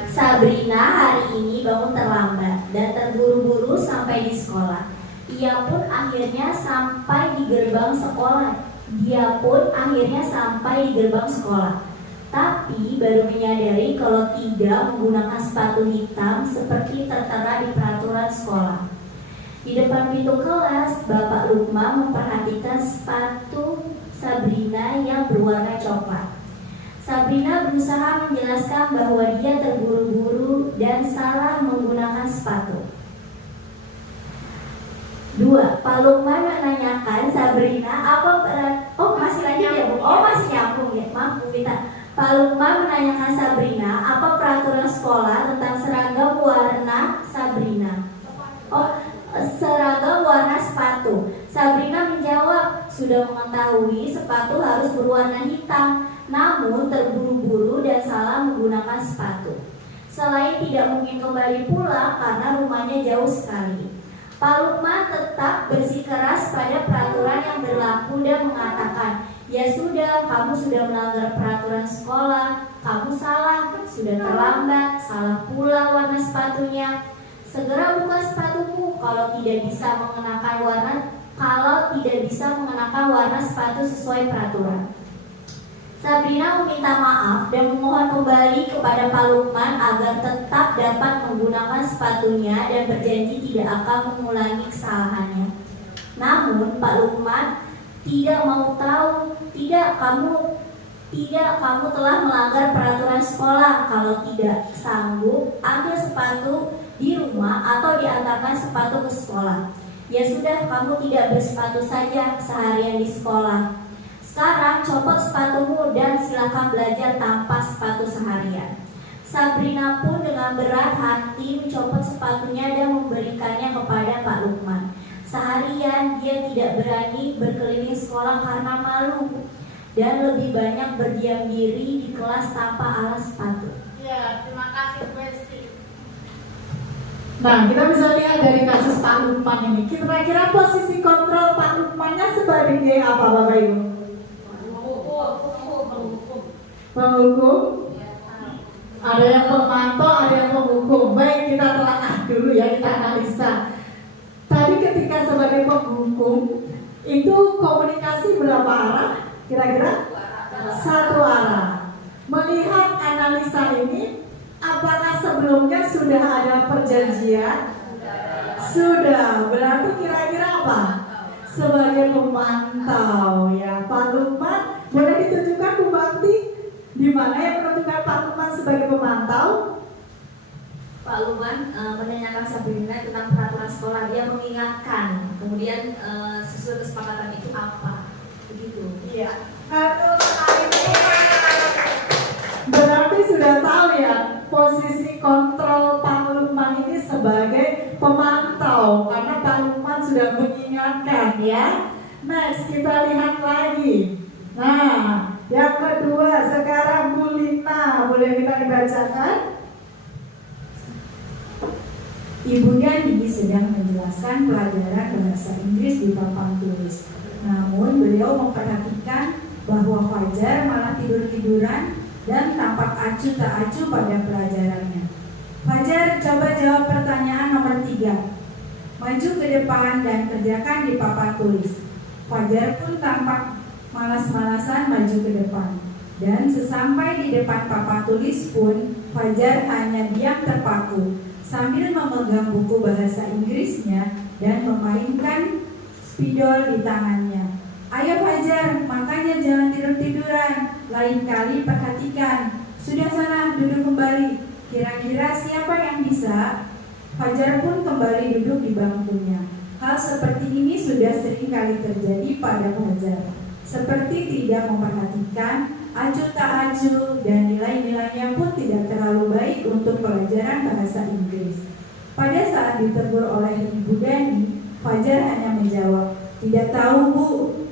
Sabrina hari ini bangun terlambat dan terburu-buru sampai di sekolah. Ia pun akhirnya sampai di gerbang sekolah. Tapi baru menyadari kalau tidak menggunakan sepatu hitam seperti tertera di peraturan sekolah. Di depan pintu kelas, Bapak Lukman memperhatikan sepatu Sabrina yang berwarna coklat. Sabrina berusaha menjelaskan bahwa dia terburu-buru dan salah menggunakan sepatu. 2. Pak Lukman menanyakan Sabrina apa masih nyambung ya. Maaf Bu Vita. Pak Lukman menanyakan Sabrina apa peraturan sekolah tentang seragam warna Sabrina. Seragam warna sepatu. Sabrina menjawab sudah mengetahui sepatu harus berwarna hitam, namun terburu-buru dan salah menggunakan sepatu. Selain tidak mungkin kembali pulang karena rumahnya jauh sekali, Pak Lukman tetap bersikeras pada peraturan yang berlaku dan mengatakan, ya sudah, kamu sudah melanggar peraturan sekolah, kamu salah, sudah terlambat, salah pula warna sepatunya. Segera buka sepatumu kalau tidak bisa mengenakan warna sepatu sesuai peraturan. Sabrina meminta maaf dan memohon kembali kepada Pak Lukman agar tetap dapat menggunakan sepatunya dan berjanji tidak akan mengulangi kesalahannya. Namun Pak Lukman tidak mau tahu. Kamu telah melanggar peraturan sekolah. Kalau tidak sanggup, ambil sepatu di rumah atau diantarkan sepatu ke sekolah. Ya sudah, kamu tidak bersepatu saja seharian di sekolah. Sekarang copot sepatumu dan silakan belajar tanpa sepatu seharian. Sabrina pun dengan berat hati mencopot sepatunya dan memberikannya kepada Pak Lukman. Seharian dia tidak berani berkeliling sekolah karena malu dan lebih banyak berdiam diri di kelas tanpa alas sepatu. Ya, terima kasih Bu Esti. Nah, kita bisa lihat dari kasus Pak Lukman ini. Kira-kira posisi kontrol Pak Lukmannya sebagai apa, Bapak Ibu? Penghukum. Ada yang memantau, ada yang menghukum. Baik, kita telaah dulu ya, kita analisa. Tadi ketika sebagai penghukum itu komunikasi berapa arah? Kira-kira satu arah. Melihat analisa ini, apakah sebelumnya sudah ada perjanjian? Sudah. Berarti kira-kira apa? Sebagai pemantau ya. Pak Lukman, boleh ditunjukkan Bu Bakti di mana yang menentukan Pak Lukman sebagai pemantau? Pak Lukman menanyakan Sabrina tentang peraturan sekolah. Dia mengingatkan, kemudian sesuai kesepakatan itu apa? Begitu. Iya. Berarti sudah tahu ya posisi kontrol Pak Lukman ini sebagai pemantau karena Pak Lukman sudah mengingatkan ya. Next kita lihat lagi. Nah, yang kedua sekarang Bu Lina, boleh kita dibacakan? Ibu Dani sedang menjelaskan pelajaran bahasa Inggris di papan tulis. Namun beliau memperhatikan bahwa Fajar malah tidur-tiduran dan tampak acuh tak acuh pada pelajarannya. Fajar, coba jawab pertanyaan nomor 3. Maju ke depan dan kerjakan di papan tulis. Fajar pun tampak malas-malasan maju ke depan. Dan sesampai di depan papan tulis pun, Fajar hanya diam terpaku sambil memegang buku bahasa Inggrisnya dan memainkan spidol di tangannya. Ayo Fajar, makanya jangan tidur-tiduran. Lain kali perhatikan. Sudah sana, duduk kembali. Kira-kira siapa yang bisa? Fajar pun kembali duduk di bangkunya. Hal seperti ini sudah sering kali terjadi pada Fajar. Seperti tidak memperhatikan, acuh tak acuh, dan nilai-nilainya pun tidak terlalu baik untuk pelajaran bahasa Inggris. Pada saat ditegur oleh Ibu Dani, Fajar hanya menjawab, "Tidak tahu Bu."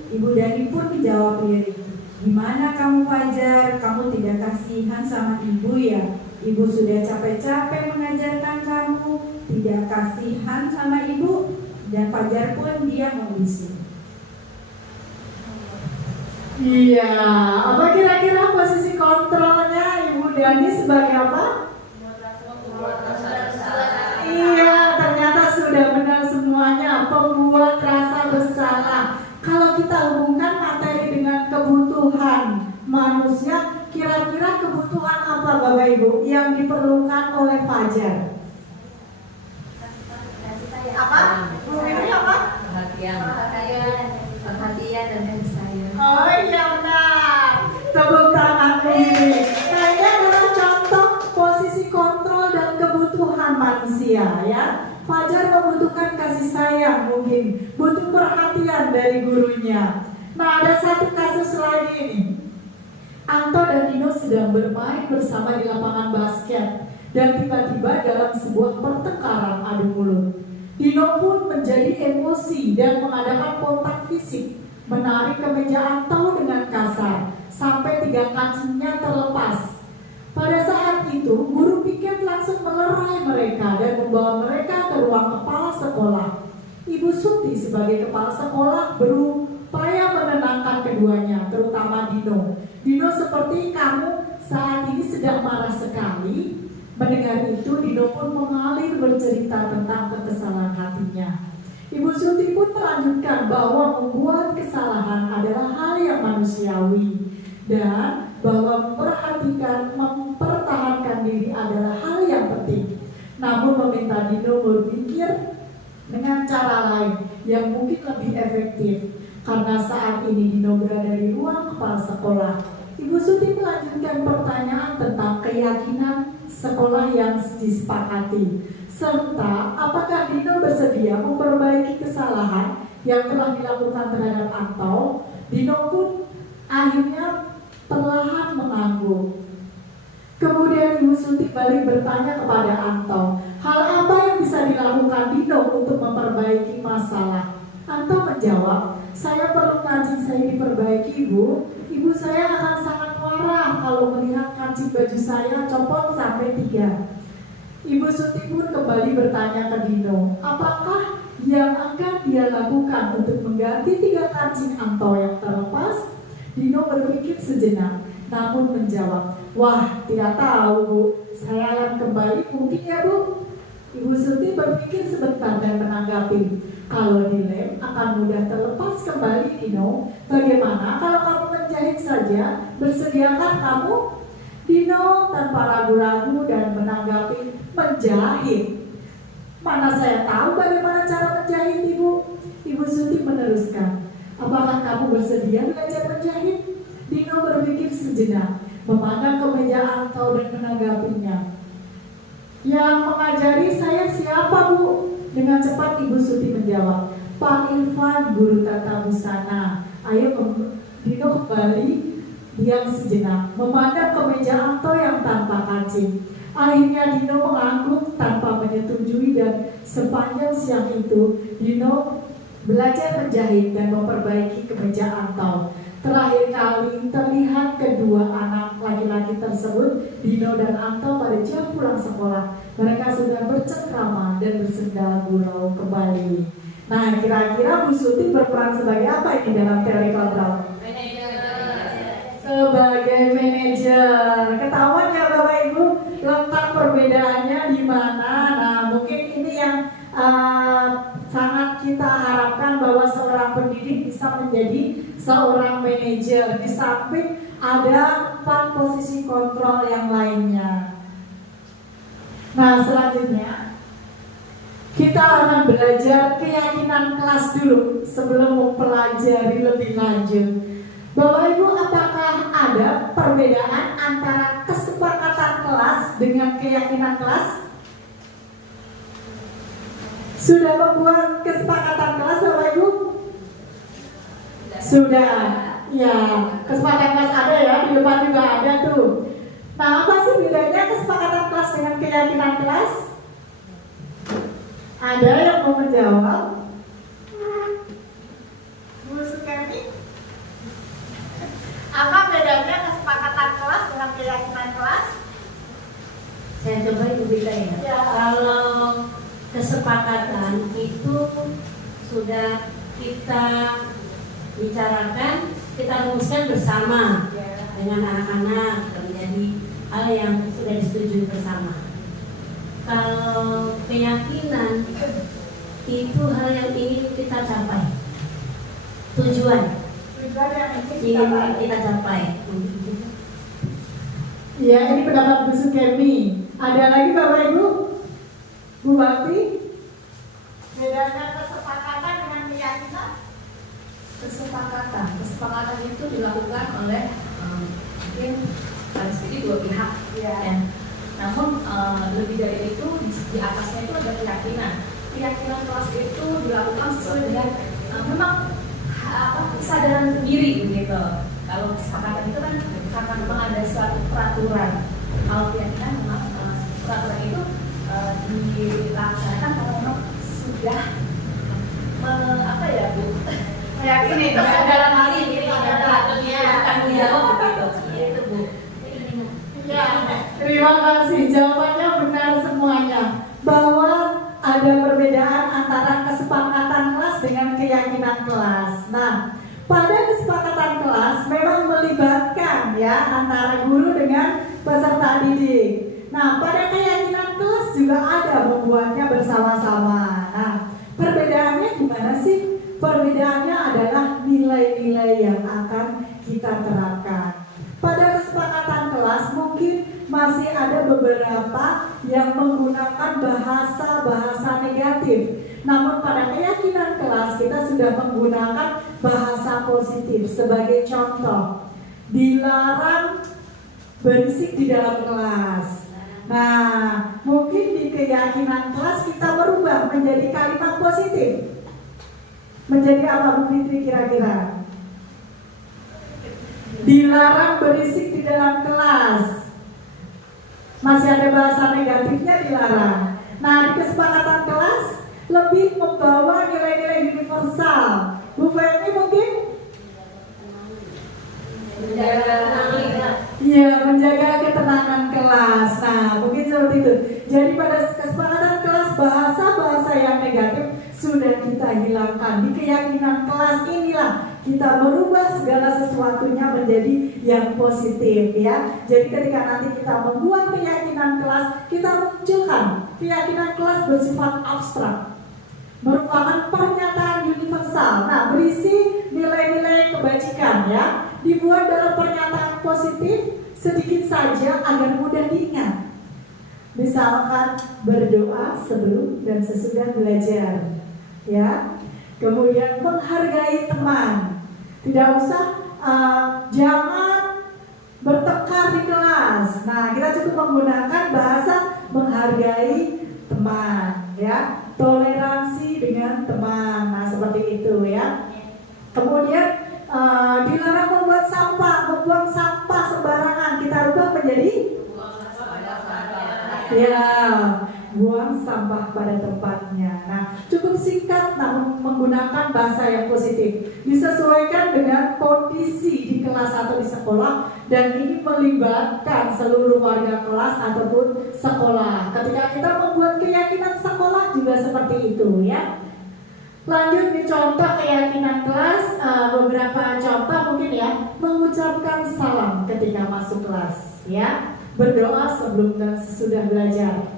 Ibu Dani pun menjawab lirik, "Gimana kamu Fajar? Kamu tidak kasihan sama ibu ya? Ibu sudah capek-capek mengajarkan kamu. Tidak kasihan sama ibu?" dan Fajar pun dia membisu. Iya, apa kira-kira posisi kontrolnya Ibu Dani sebagai apa? Iya, ternyata sudah benar semuanya, pembuat rasa bersalah. Kalau kita hubungkan materi dengan kebutuhan manusia, kira-kira kebutuhan apa Bapak Ibu yang diperlukan oleh Fajar? Apa? Ini apa? Perhatian dan kasih sayang. Oh iya benar. Tepuk tangan ini. Nah ini adalah contoh posisi kontrol dan kebutuhan manusia ya. Fajar membutuhkan kasih sayang mungkin, butuh perhatian dari gurunya. Nah ada satu kasus lagi ini. Anto dan Dino sedang bermain bersama di lapangan basket dan tiba-tiba dalam sebuah pertengkaran adu mulut. Dino pun menjadi emosi dan mengadakan kontak fisik, menarik kemeja Anto dengan kasar sampai 3 kancingnya terlepas. Pada saat itu, guru piket langsung melerai mereka dan membawa mereka ke ruang kepala sekolah. Ibu Suti sebagai kepala sekolah berupaya menenangkan keduanya, terutama Dino. Dino, seperti kamu saat ini sedang marah sekali. Mendengar itu, Dino pun mengalir bercerita tentang kekesalan hatinya. Ibu Suti pun melanjutkan bahwa membuat kesalahan adalah hal yang manusiawi dan bahwa mempertahankan diri adalah hal yang penting. Namun meminta Dino berpikir dengan cara lain yang mungkin lebih efektif. Karena saat ini Dino berada di ruang kepala sekolah, Ibu Suti melanjutkan pertanyaan tentang keyakinan sekolah yang disepakati, serta apakah Dino bersedia memperbaiki kesalahan yang telah dilakukan terhadap Anto. Dino pun akhirnya perlahan mengangguk. Kemudian Ibu Suti balik bertanya kepada Anto, hal apa yang bisa dilakukan Dino untuk memperbaiki masalah? Anto menjawab, saya perlu kancing saya diperbaiki, Bu. Ibu saya akan sangat marah kalau melihat kancing baju saya copot sampai 3. Ibu Suti pun kembali bertanya ke Dino, apakah yang akan dia lakukan untuk mengganti 3 kancing Anto yang terlepas? Dino berpikir sejenak, namun menjawab, wah tidak tahu Bu, saya akan kembali mungkin ya Bu. Ibu Suti berpikir sebentar dan menanggapi, kalau dilem akan mudah terlepas kembali Dino. Bagaimana kalau kamu menjahit saja? Bersediakah kamu? Dino tanpa ragu-ragu dan menanggapi, menjahit. Mana saya tahu bagaimana cara menjahit Ibu? Ibu Suti meneruskan, apakah kamu bersedia belajar menjahit? Dino berpikir sejenak, memandang kemeja Anto dan menanggapinya. Yang mengajari saya siapa Bu? Dengan cepat Ibu Suti menjawab, Pak Irfan, guru tata busana. Ayo Dino kembali diam sejenak, memandang kemeja Anto yang tanpa kancing. Akhirnya Dino mengangguk tanpa menyetujui dan sepanjang siang itu Dino belajar menjahit dan memperbaiki kemeja Anto. Terakhir kali terlihat kedua anak laki-laki tersebut, Dino dan Anto, pada jam pulang sekolah. Mereka sudah bercengkrama dan bersenda gurau kembali. Nah, kira-kira Bu Suti berperan sebagai apa ini dalam teori kontrol? Sebagai manajer. Ketahuan ya Bapak Ibu letak perbedaannya di mana? Nah, mungkin ini yang sangat kita harapkan bahwa seorang pendidik bisa menjadi seorang manajer. Di samping ada 4 posisi kontrol yang lainnya. Nah, selanjutnya kita akan belajar keyakinan kelas dulu sebelum mempelajari lebih lanjut. Bapak Ibu, apakah ada perbedaan antara kesepakatan kelas dengan keyakinan kelas? Sudah membuat kesepakatan kelas Bapak Ibu? Sudah. Ya, kesepakatan kelas ada ya, di depan juga ada tuh. Nah, apa sih bedanya kesepakatan kelas dengan keyakinan kelas? Ada yang mau menjawab? Bu Sukeni? Apa bedanya kesepakatan kelas dengan keyakinan kelas? Saya coba Ibu bedain. Ya. Kalau kesepakatan itu sudah kita bicarakan, kita rumuskan bersama dengan anak-anak menjadi hal yang sudah disetujui bersama. Kalau keyakinan itu hal yang ingin kita capai, tujuan ingin kita capai. Ya, ini pendapat Bu Sukemi. Ada lagi Bapak Ibu? Bu Bakti? Bedanya kesepakatan dengan keyakinan? Kesepakatan itu dilakukan oleh mungkin sedikit dua pihak ya. Namun lebih dari itu di atasnya itu ada keyakinan. Keyakinan kelas itu dilakukan sesuai dengan memang kesadaran sendiri begitu. Kalau kesepakatan itu kan karena memang ada suatu peraturan. Kalau keyakinan memang peraturan itu dilaksanakan kalau memang sudah Bu, meyakini kesadaran diri ada tanggung jawab begitu. Itu Bu. Ya, terima kasih. Jawabannya benar semuanya. Bahwa ada perbedaan antara kesepakatan kelas dengan keyakinan kelas. Nah, pada kesepakatan kelas memang melibatkan ya antara guru dengan peserta didik. Nah, pada keyakinan kelas juga ada membuatnya bersama-sama. Nah, perbedaannya gimana sih? Perbedaannya adalah nilai-nilai yang akan kita terapkan. Pada kesepakatan kelas mungkin masih ada beberapa yang menggunakan bahasa-bahasa negatif. Namun pada keyakinan kelas kita sudah menggunakan bahasa positif. Sebagai contoh, dilarang berisik di dalam kelas. Nah, mungkin di keyakinan kelas kita merubah menjadi kalimat positif. Menjadi apa Bu Fitri kira-kira? Dilarang berisik di dalam kelas. Masih ada bahasa negatifnya dilarang. Nah, di kesepakatan kelas lebih membawa nilai-nilai universal. Bu Feni mungkin? Iya, menjaga ketenangan kelas. Nah, mungkin seperti itu. Jadi pada kesepakatan kelas bahasa-bahasa yang negatif sudah kita hilangkan. Di keyakinan kelas inilah kita merubah segala sesuatunya menjadi yang positif ya. Jadi ketika nanti kita membuat keyakinan kelas, kita munculkan keyakinan kelas bersifat abstrak, merupakan pernyataan universal. Nah, berisi nilai-nilai kebajikan ya, dibuat dalam pernyataan positif sedikit saja agar mudah diingat. Misalkan berdoa sebelum dan sesudah belajar ya. Kemudian menghargai teman. Tidak usah jangan bertengkar di kelas. Nah, kita cukup menggunakan bahasa menghargai teman ya. Toleransi dengan teman. Nah, seperti itu ya. Kemudian dilarang membuat sampah, membuang sampah sembarangan. Kita rubah menjadi buang sampah pada tempatnya. Nah, cukup singkat namun menggunakan bahasa yang positif. Disesuaikan dengan kondisi di kelas atau di sekolah, dan ini melibatkan seluruh warga kelas ataupun sekolah. Ketika kita membuat keyakinan sekolah juga seperti itu ya. Lanjut di contoh keyakinan kelas, beberapa contoh mungkin ya. Mengucapkan salam ketika masuk kelas ya. Berdoa sebelum dan sesudah belajar.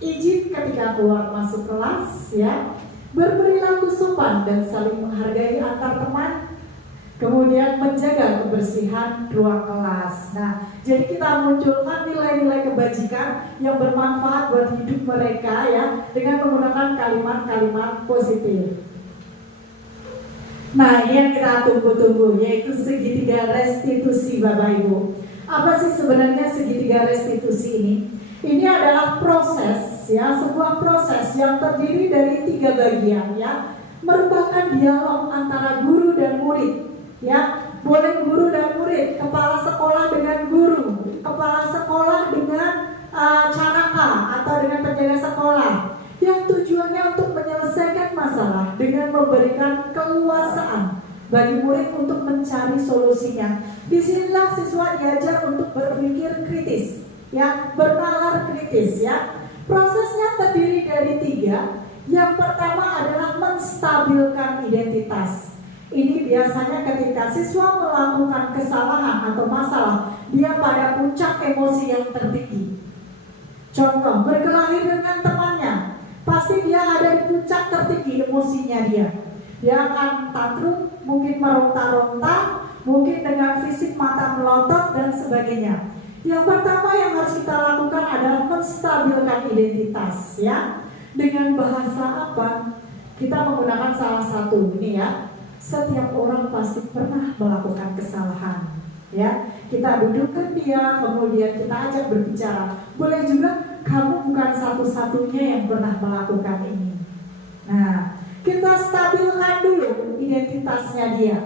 Izin ketika keluar masuk kelas ya. Berperilaku sopan dan saling menghargai antar teman. Kemudian menjaga kebersihan ruang kelas. Nah, jadi kita munculkan nilai-nilai kebajikan yang bermanfaat buat hidup mereka ya, dengan menggunakan kalimat-kalimat positif. Nah, ini yang kita tunggu-tunggu, yaitu segitiga restitusi Bapak Ibu. Apa sih sebenarnya segitiga restitusi ini? Ini adalah proses ya, sebuah proses yang terdiri dari 3 bagian ya, merupakan dialog antara guru dan murid ya. Boleh guru dan murid, kepala sekolah dengan guru, kepala sekolah dengan canaka atau dengan penjaga sekolah, yang tujuannya untuk menyelesaikan masalah dengan memberikan keluasaan bagi murid untuk mencari solusinya. Disinilah siswa diajar untuk berpikir kritis ya, bernalar kritis ya. Prosesnya terdiri dari 3. Yang pertama adalah menstabilkan identitas. Ini biasanya ketika siswa melakukan kesalahan atau masalah, dia pada puncak emosi yang tertinggi. Contoh, berkelahi dengan temannya, pasti dia ada di puncak tertinggi emosinya dia. Dia akan tantrum, mungkin meronta-ronta, mungkin dengan fisik mata melotot dan sebagainya. Yang pertama yang harus kita lakukan adalah menstabilkan identitas, ya. Dengan bahasa apa? Kita menggunakan salah satu ini ya. Setiap orang pasti pernah melakukan kesalahan, ya. Kita dudukkan dia, kemudian kita ajak berbicara. Boleh juga kamu bukan satu-satunya yang pernah melakukan ini. Nah, kita stabilkan dulu identitasnya dia.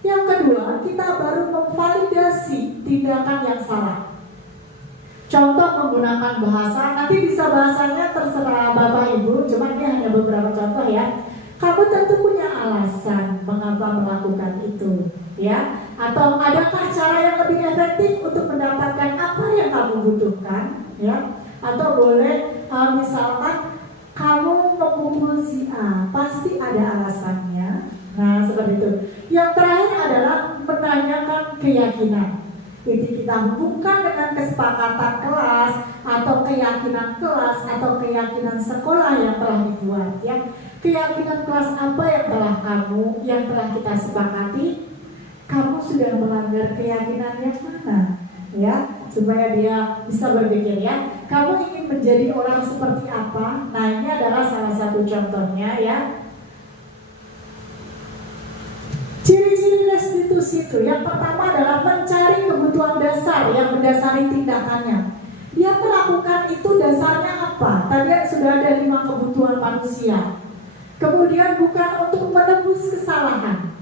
Yang kedua, kita baru memvalidasi tindakan yang salah. Contoh menggunakan bahasa, nanti bisa bahasanya terserah Bapak Ibu, cuman ini hanya beberapa contoh ya. Kamu tentu punya alasan mengapa melakukan itu, ya. Atau adakah cara yang lebih efektif untuk mendapatkan apa yang kamu butuhkan, ya. Atau boleh misalkan kamu memukul si A, pasti ada alasannya. Nah, seperti itu. Yang terakhir adalah menanyakan keyakinan. Jadi kita hubungkan dengan kesepakatan kelas atau keyakinan kelas atau keyakinan sekolah yang telah dibuat, ya. Keyakinan kelas apa yang telah kita sepakati? Kamu sudah melanggar keyakinan yang mana? Ya, supaya dia bisa berpikir, ya. Kamu ingin menjadi orang seperti apa? Nah, ini adalah salah satu contohnya, ya. Ciri-ciri restitusi itu yang pertama adalah mencari kebutuhan dasar yang mendasari tindakannya. Dia melakukan itu dasarnya apa? Tadi sudah ada 5 kebutuhan manusia. Kemudian bukan untuk menebus kesalahan,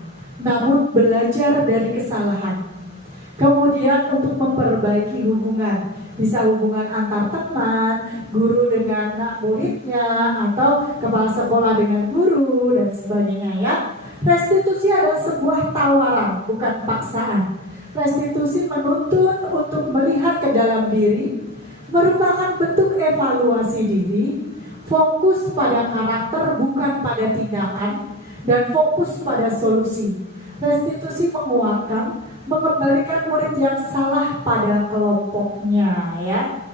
namun belajar dari kesalahan. Kemudian untuk memperbaiki hubungan, bisa hubungan antar teman, guru dengan muridnya, atau kepala sekolah dengan guru dan sebagainya, ya. Restitusi adalah sebuah tawaran, bukan paksaan. Restitusi menuntun untuk melihat ke dalam diri, merupakan bentuk evaluasi diri, fokus pada karakter bukan pada tindakan, dan fokus pada solusi. Restitusi menguatkan, mengembalikan murid yang salah pada kelompoknya, ya.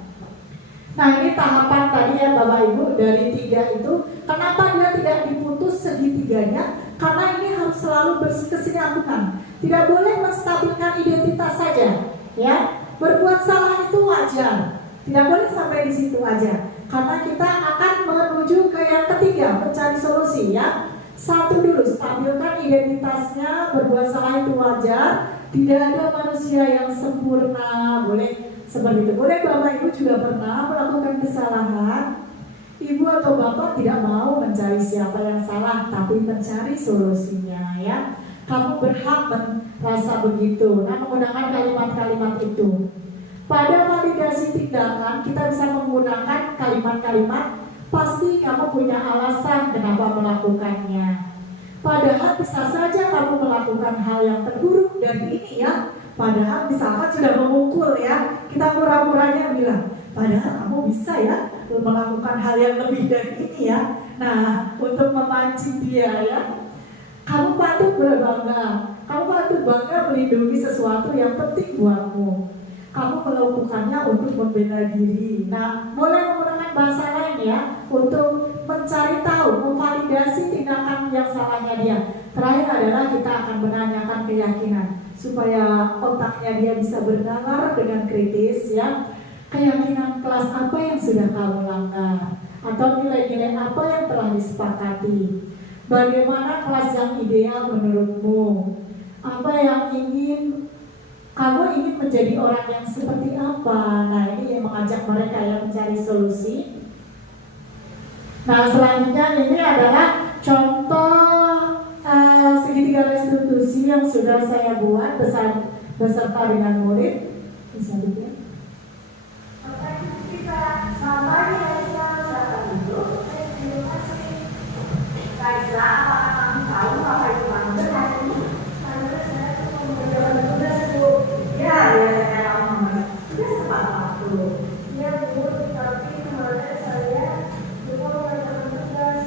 Nah, ini tahapan tadi ya Bapak Ibu dari 3 itu. Kenapa dia tidak diputus segitiganya? Karena ini harus selalu berkesinambungan. Tidak boleh menstabilkan identitas saja, ya. Berbuat salah itu wajar. Tidak boleh sampai di situ aja. Karena kita akan menuju ke yang ketiga, mencari solusi, ya. Satu dulu, stabilkan identitasnya. Berbuat salah itu wajar. Tidak ada manusia yang sempurna. Boleh seperti itu. Boleh Bapak Ibu juga pernah melakukan kesalahan. Ibu atau Bapak tidak mau mencari siapa yang salah, tapi mencari solusinya, ya. Kamu berhak merasa begitu. Nah, menggunakan kalimat-kalimat itu. Pada validasi tindakan, kita bisa menggunakan kalimat-kalimat pasti kamu punya alasan kenapa melakukannya. Padahal bisa saja kamu melakukan hal yang terburuk dari ini, ya. Padahal misalkan sudah memukul, ya, kita pura-puranya bilang, padahal kamu bisa ya melakukan hal yang lebih dari ini, ya. Nah, untuk memancing dia, ya, kamu patut berbangga. Kamu patut bangga melindungi sesuatu yang penting buatmu. Kamu melakukannya untuk membela diri. Nah, boleh menggunakan bahasa lain, ya, untuk mencari tahu, memvalidasi tindakan yang salahnya dia. Terakhir adalah kita akan menanyakan keyakinan supaya otaknya dia bisa bernalar dengan kritis, ya. Keyakinan kelas apa yang sudah kamu langgar, atau nilai-nilai apa yang telah disepakati. Bagaimana kelas yang ideal menurutmu? Apa yang kamu ingin menjadi orang yang seperti apa? Nah, ini yang mengajak mereka yang mencari solusi. Nah, selanjutnya ini adalah contoh segitiga restitusi yang sudah saya buat beserta dengan murid. Bisa dilihat. Pertanyaan kita sama Kaisa itu Kaisa, apakah kamu tahu apa itu mager hari ini? Mager saya tuh mengerjakan tugas Bu. Ya, saya tahu. Sudah tepat waktu. Ya Bu, tapi kemarin saya lupa mengerjakan tugas.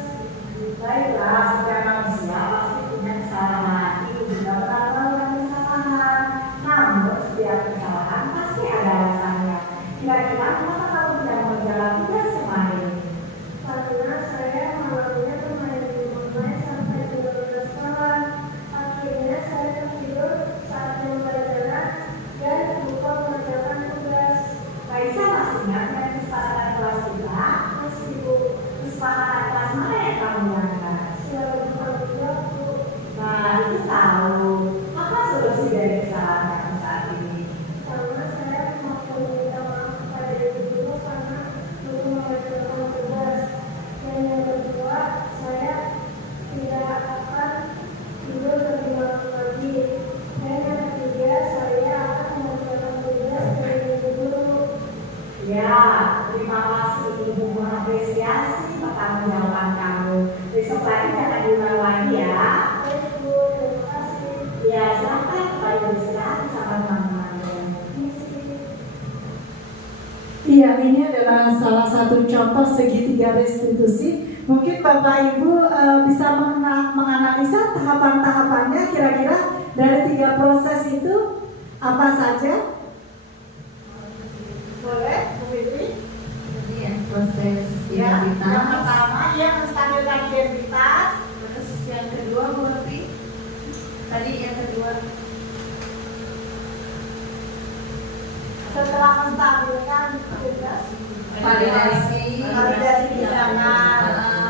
tahu apa solusi dari kesalahan kamu saat ini? Karena saya mau meminta maaf kepada ibu guru karena belum mengerjakan tugas. Dan yang kedua, saya tidak akan tidur lebih malam lagi. Dan yang ketiga, saya akan mengerjakan tugas dari ibu guru. Ya, terima kasih Ibu mengapresiasi pertanggungjawaban kamu. Besok lagi jangan diulang lagi ya. Baik Bu, terima kasih. Ya, silahkan kembali beristirahat bersama teman-teman. Iya, ini adalah salah satu contoh segitiga restitusi. Mungkin Bapak Ibu bisa menganalisa tahapan-tahapannya kira-kira dari 3 proses itu apa saja? Boleh, Bu Fitri? Jadi yang proses Ya, identitas. yang pertama ya menstabilkan identitas. Terus yang kedua berarti tadi yang kedua Setelah menstabilkan identitas, validasi bilangan.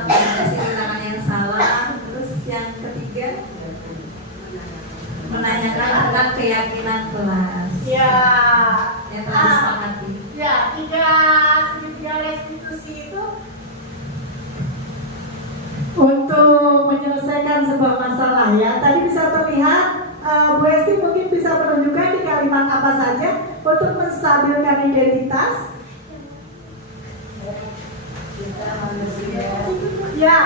validasi bilangan yang salah. Terus yang ketiga menanyakan tentang keyakinan kelas Ya, yang telah disepakati. ya segitiga restitusi itu untuk menyelesaikan sebuah masalah ya. Tadi bisa terlihat Bu Esti mungkin bisa menunjukkan di kalimat apa saja untuk menstabilkan identitas. Kita manusia. Ya,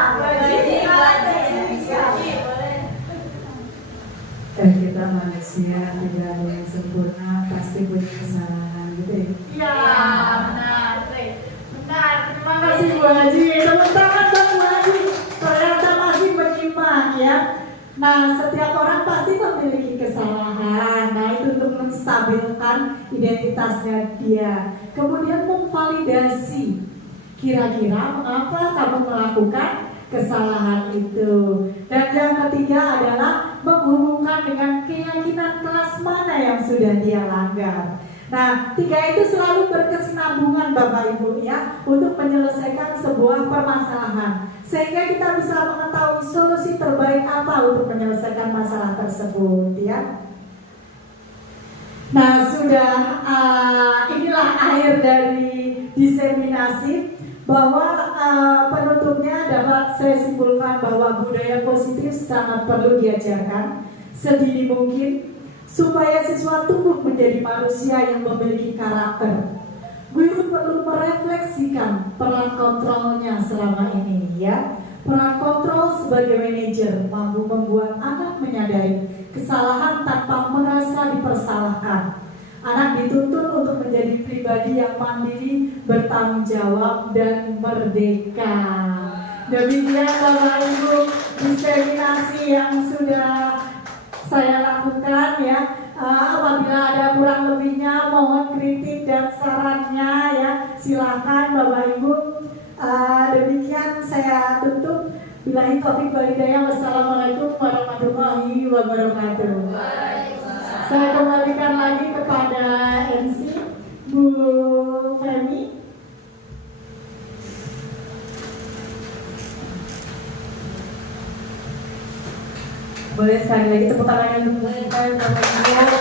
Dan kita manusia tidak ada yang sempurna, pasti punya kesalahan gitu ya. Ya, benar. Benar. Terima kasih Bu Haji. Tepuk tangan buat Bu Haji. Ternyata masih menyimak ya. Nah, setiap orang pasti memiliki kesalahan. Nah, itu untuk menstabilkan identitasnya dia. Kemudian memvalidasi. Kira-kira mengapa kamu melakukan kesalahan itu? Dan yang ketiga adalah menghubungkan dengan keyakinan kelas mana yang sudah dia langgar. Nah, 3 itu selalu berkesinambungan Bapak Ibu ya, untuk menyelesaikan sebuah permasalahan, sehingga kita bisa mengetahui solusi terbaik apa untuk menyelesaikan masalah tersebut ya. Nah, sudah inilah akhir dari diseminasi, bahwa penutupnya dapat saya simpulkan bahwa budaya positif sangat perlu diajarkan sedini mungkin supaya siswa tumbuh menjadi manusia yang memiliki karakter. Guru perlu merefleksikan peran kontrolnya selama ini ya. Peran kontrol sebagai manajer mampu membuat anak menyadari kesalahan tanpa merasa dipersalahkan. Anak dituntut untuk menjadi pribadi yang mandiri, bertanggung jawab, dan merdeka. Demikian Bapak Ibu diseminasi yang sudah saya lakukan ya. Apabila ada kurang lebihnya mohon kritik dan sarannya ya, silakan Bapak Ibu. Demikian saya tutup. Billahi taufiq wal hidayah. Wassalamualaikum warahmatullahi wabarakatuh. Saya kembalikan lagi kepada MC Bu Femi. Boleh sekali lagi tepuk tangan untuk Bu Sita dan Bapak Ibu.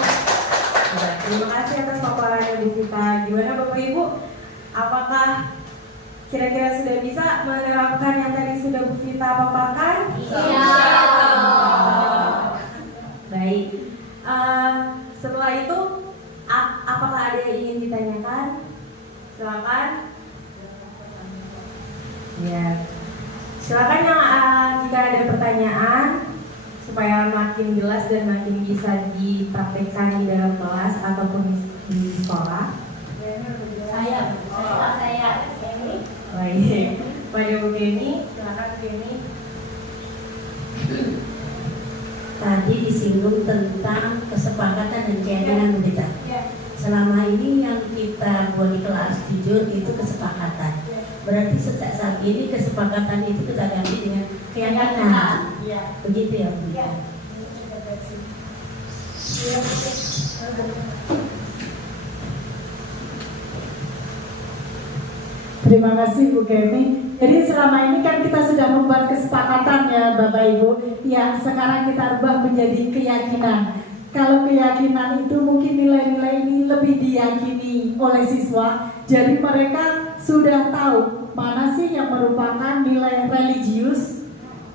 Terima kasih atas paparannya Bu Sita. Gimana Bapak Ibu? Apakah kira-kira sudah bisa menerapkan yang tadi sudah Bu Sita paparkan? Iya. Baik. Setelah itu, apakah ada yang ingin ditanyakan? Silakan. Ya. Silakan yang jika ada pertanyaan supaya makin jelas dan makin bisa dipraktekkan di dalam kelas ataupun di sekolah. Saya. Baik. Pada Bu Geni, silakan Bu Geni. Tadi disinggung tentang kesepakatan dan keyakinan kita. Selama ini yang kita buat di kelas jujur itu kesepakatan. Berarti sejak saat ini kesepakatan itu kita ganti dengan keyakinan. Begitu ya Bu? Terima kasih Bu Kemi. Jadi selama ini kan kita sudah membuat kesepakatan ya Bapak Ibu, yang sekarang kita ubah menjadi keyakinan. Kalau keyakinan itu mungkin nilai-nilai ini lebih diyakini oleh siswa, jadi mereka sudah tahu mana sih yang merupakan nilai religius,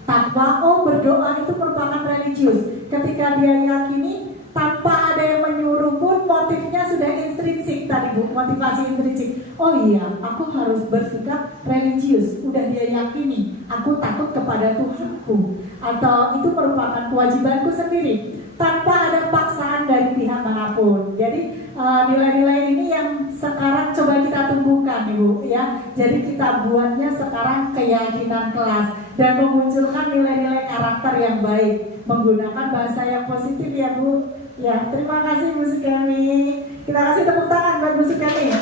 takwa. Oh, berdoa itu merupakan religius. Ketika dia yakini tanpa ada yang menyuruh pun, motifnya sudah intrinsik tadi Bu, motivasi intrinsik. Oh iya, aku harus bersikap religius. Udah dia yakini, aku takut kepada Tuhanku, atau itu merupakan kewajibanku sendiri, tanpa ada paksaan dari pihak manapun. Jadi nilai-nilai ini yang sekarang coba kita tumbuhkan Ibu ya. Jadi kita buatnya sekarang keyakinan kelas dan memunculkan nilai-nilai karakter yang baik, menggunakan bahasa yang positif ya Bu. Ya, terima kasih Bu Sukami. Kita kasih tepuk tangan buat Bu Sukami.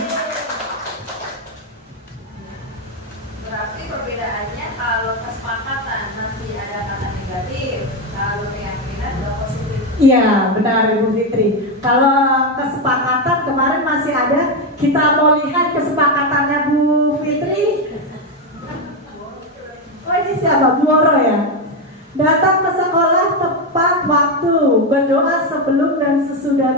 Berarti perbedaannya kalau kesepakatan masih ada kata negatif, kalau keyakinan udah positif. Iya, benar Ibu Fitri. Kalau kesepakatan kemarin masih ada, kita mau lihat kesepakatannya Bu Fitri. Oh ini siapa? Bu Oro ya? Datang ke sekolah tepat waktu, berdoa sebelum dan sesudah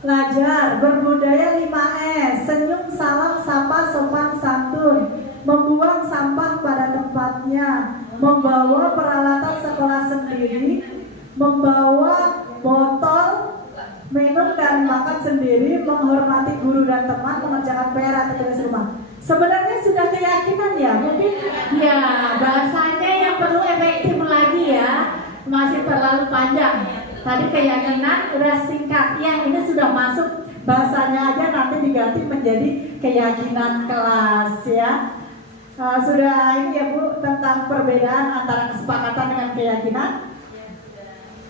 belajar, berbudaya 5S, senyum, salam, sapa, sopan, santun, membuang sampah pada tempatnya, membawa peralatan sekolah sendiri, membawa botol minum dan makan sendiri, menghormati guru dan teman, mengerjakan PR atau tugas rumah. Sebenarnya sudah keyakinan ya, mungkin ya bahasanya yang perlu efektif lagi ya, masih terlalu panjang. Tadi keyakinan udah singkat, yang ini sudah masuk bahasanya aja, nanti diganti menjadi keyakinan kelas ya. Sudah ini ya Bu tentang perbedaan antara kesepakatan dengan keyakinan.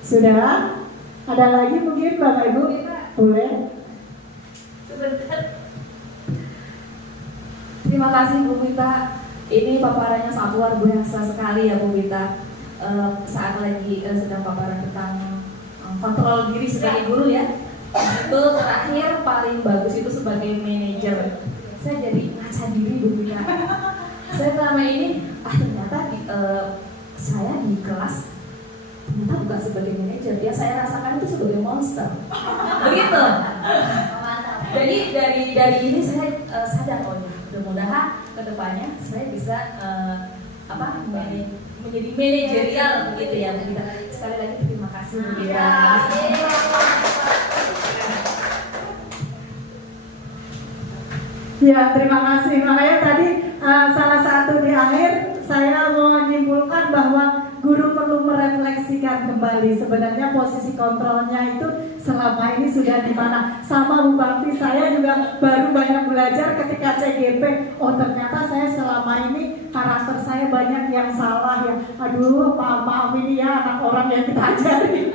Sudah? Ada lagi mungkin Bapak Ibu? Boleh? Sebentar. Terima kasih Bu Vita. Ini paparannya sangat luar biasa sekali ya Bu Vita. Saat lagi sedang paparan tentang kontrol diri sebagai guru ya. Itu terakhir paling bagus itu sebagai manajer. Saya jadi ngaca diri Bu Vita. Saya selama ini ternyata saya di kelas ternyata bukan sebagai manajer, dia saya rasakan itu sebagai monster. Begitu. Jadi dari ini saya sadar mudah-mudahan kedepannya saya bisa menjadi manajerial begitu ya Bu Gita. Sekali lagi terima kasih Bu Gita. Ya terima kasih. Makanya tadi salah satu di akhir saya mau menyimpulkan bahwa guru perlu merefleksikan kembali sebenarnya posisi kontrolnya itu selama ini sudah di mana. Sama Bu Bakti, saya juga baru banyak belajar ketika CGP. Oh ternyata saya selama ini karakter saya banyak yang salah ya. Aduh maaf ini ya anak orang yang kita ajari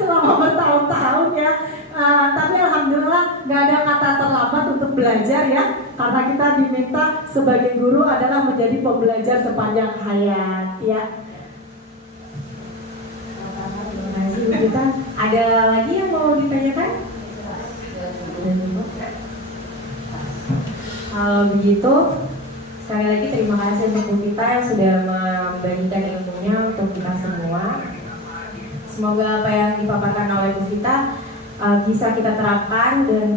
selama bertahun-tahun ya. Tapi alhamdulillah nggak ada kata terlambat untuk belajar ya. Karena kita diminta sebagai guru adalah menjadi pembelajar sepanjang hayat ya. Kita ada lagi yang mau ditanyakan? Kalau begitu, sekali lagi terima kasih untuk Bu Vita yang sudah membagikan ilmunya untuk kita semua. Semoga apa yang dipaparkan oleh Bu Vita bisa kita terapkan dan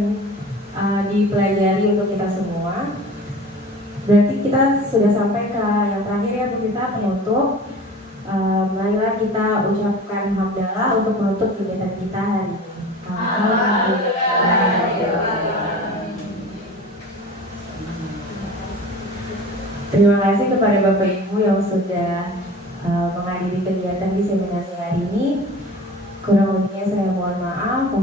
dipelajari untuk kita semua. Berarti kita sudah sampai ke yang terakhir ya Bu Vita, penutup. Marilah kita ucapkan hamdalah untuk menutup kegiatan kita hari ini. Terima kasih kepada Bapak Ibu yang sudah menghadiri kegiatan diseminasi hari ini. Kurang lebihnya saya mohon maaf.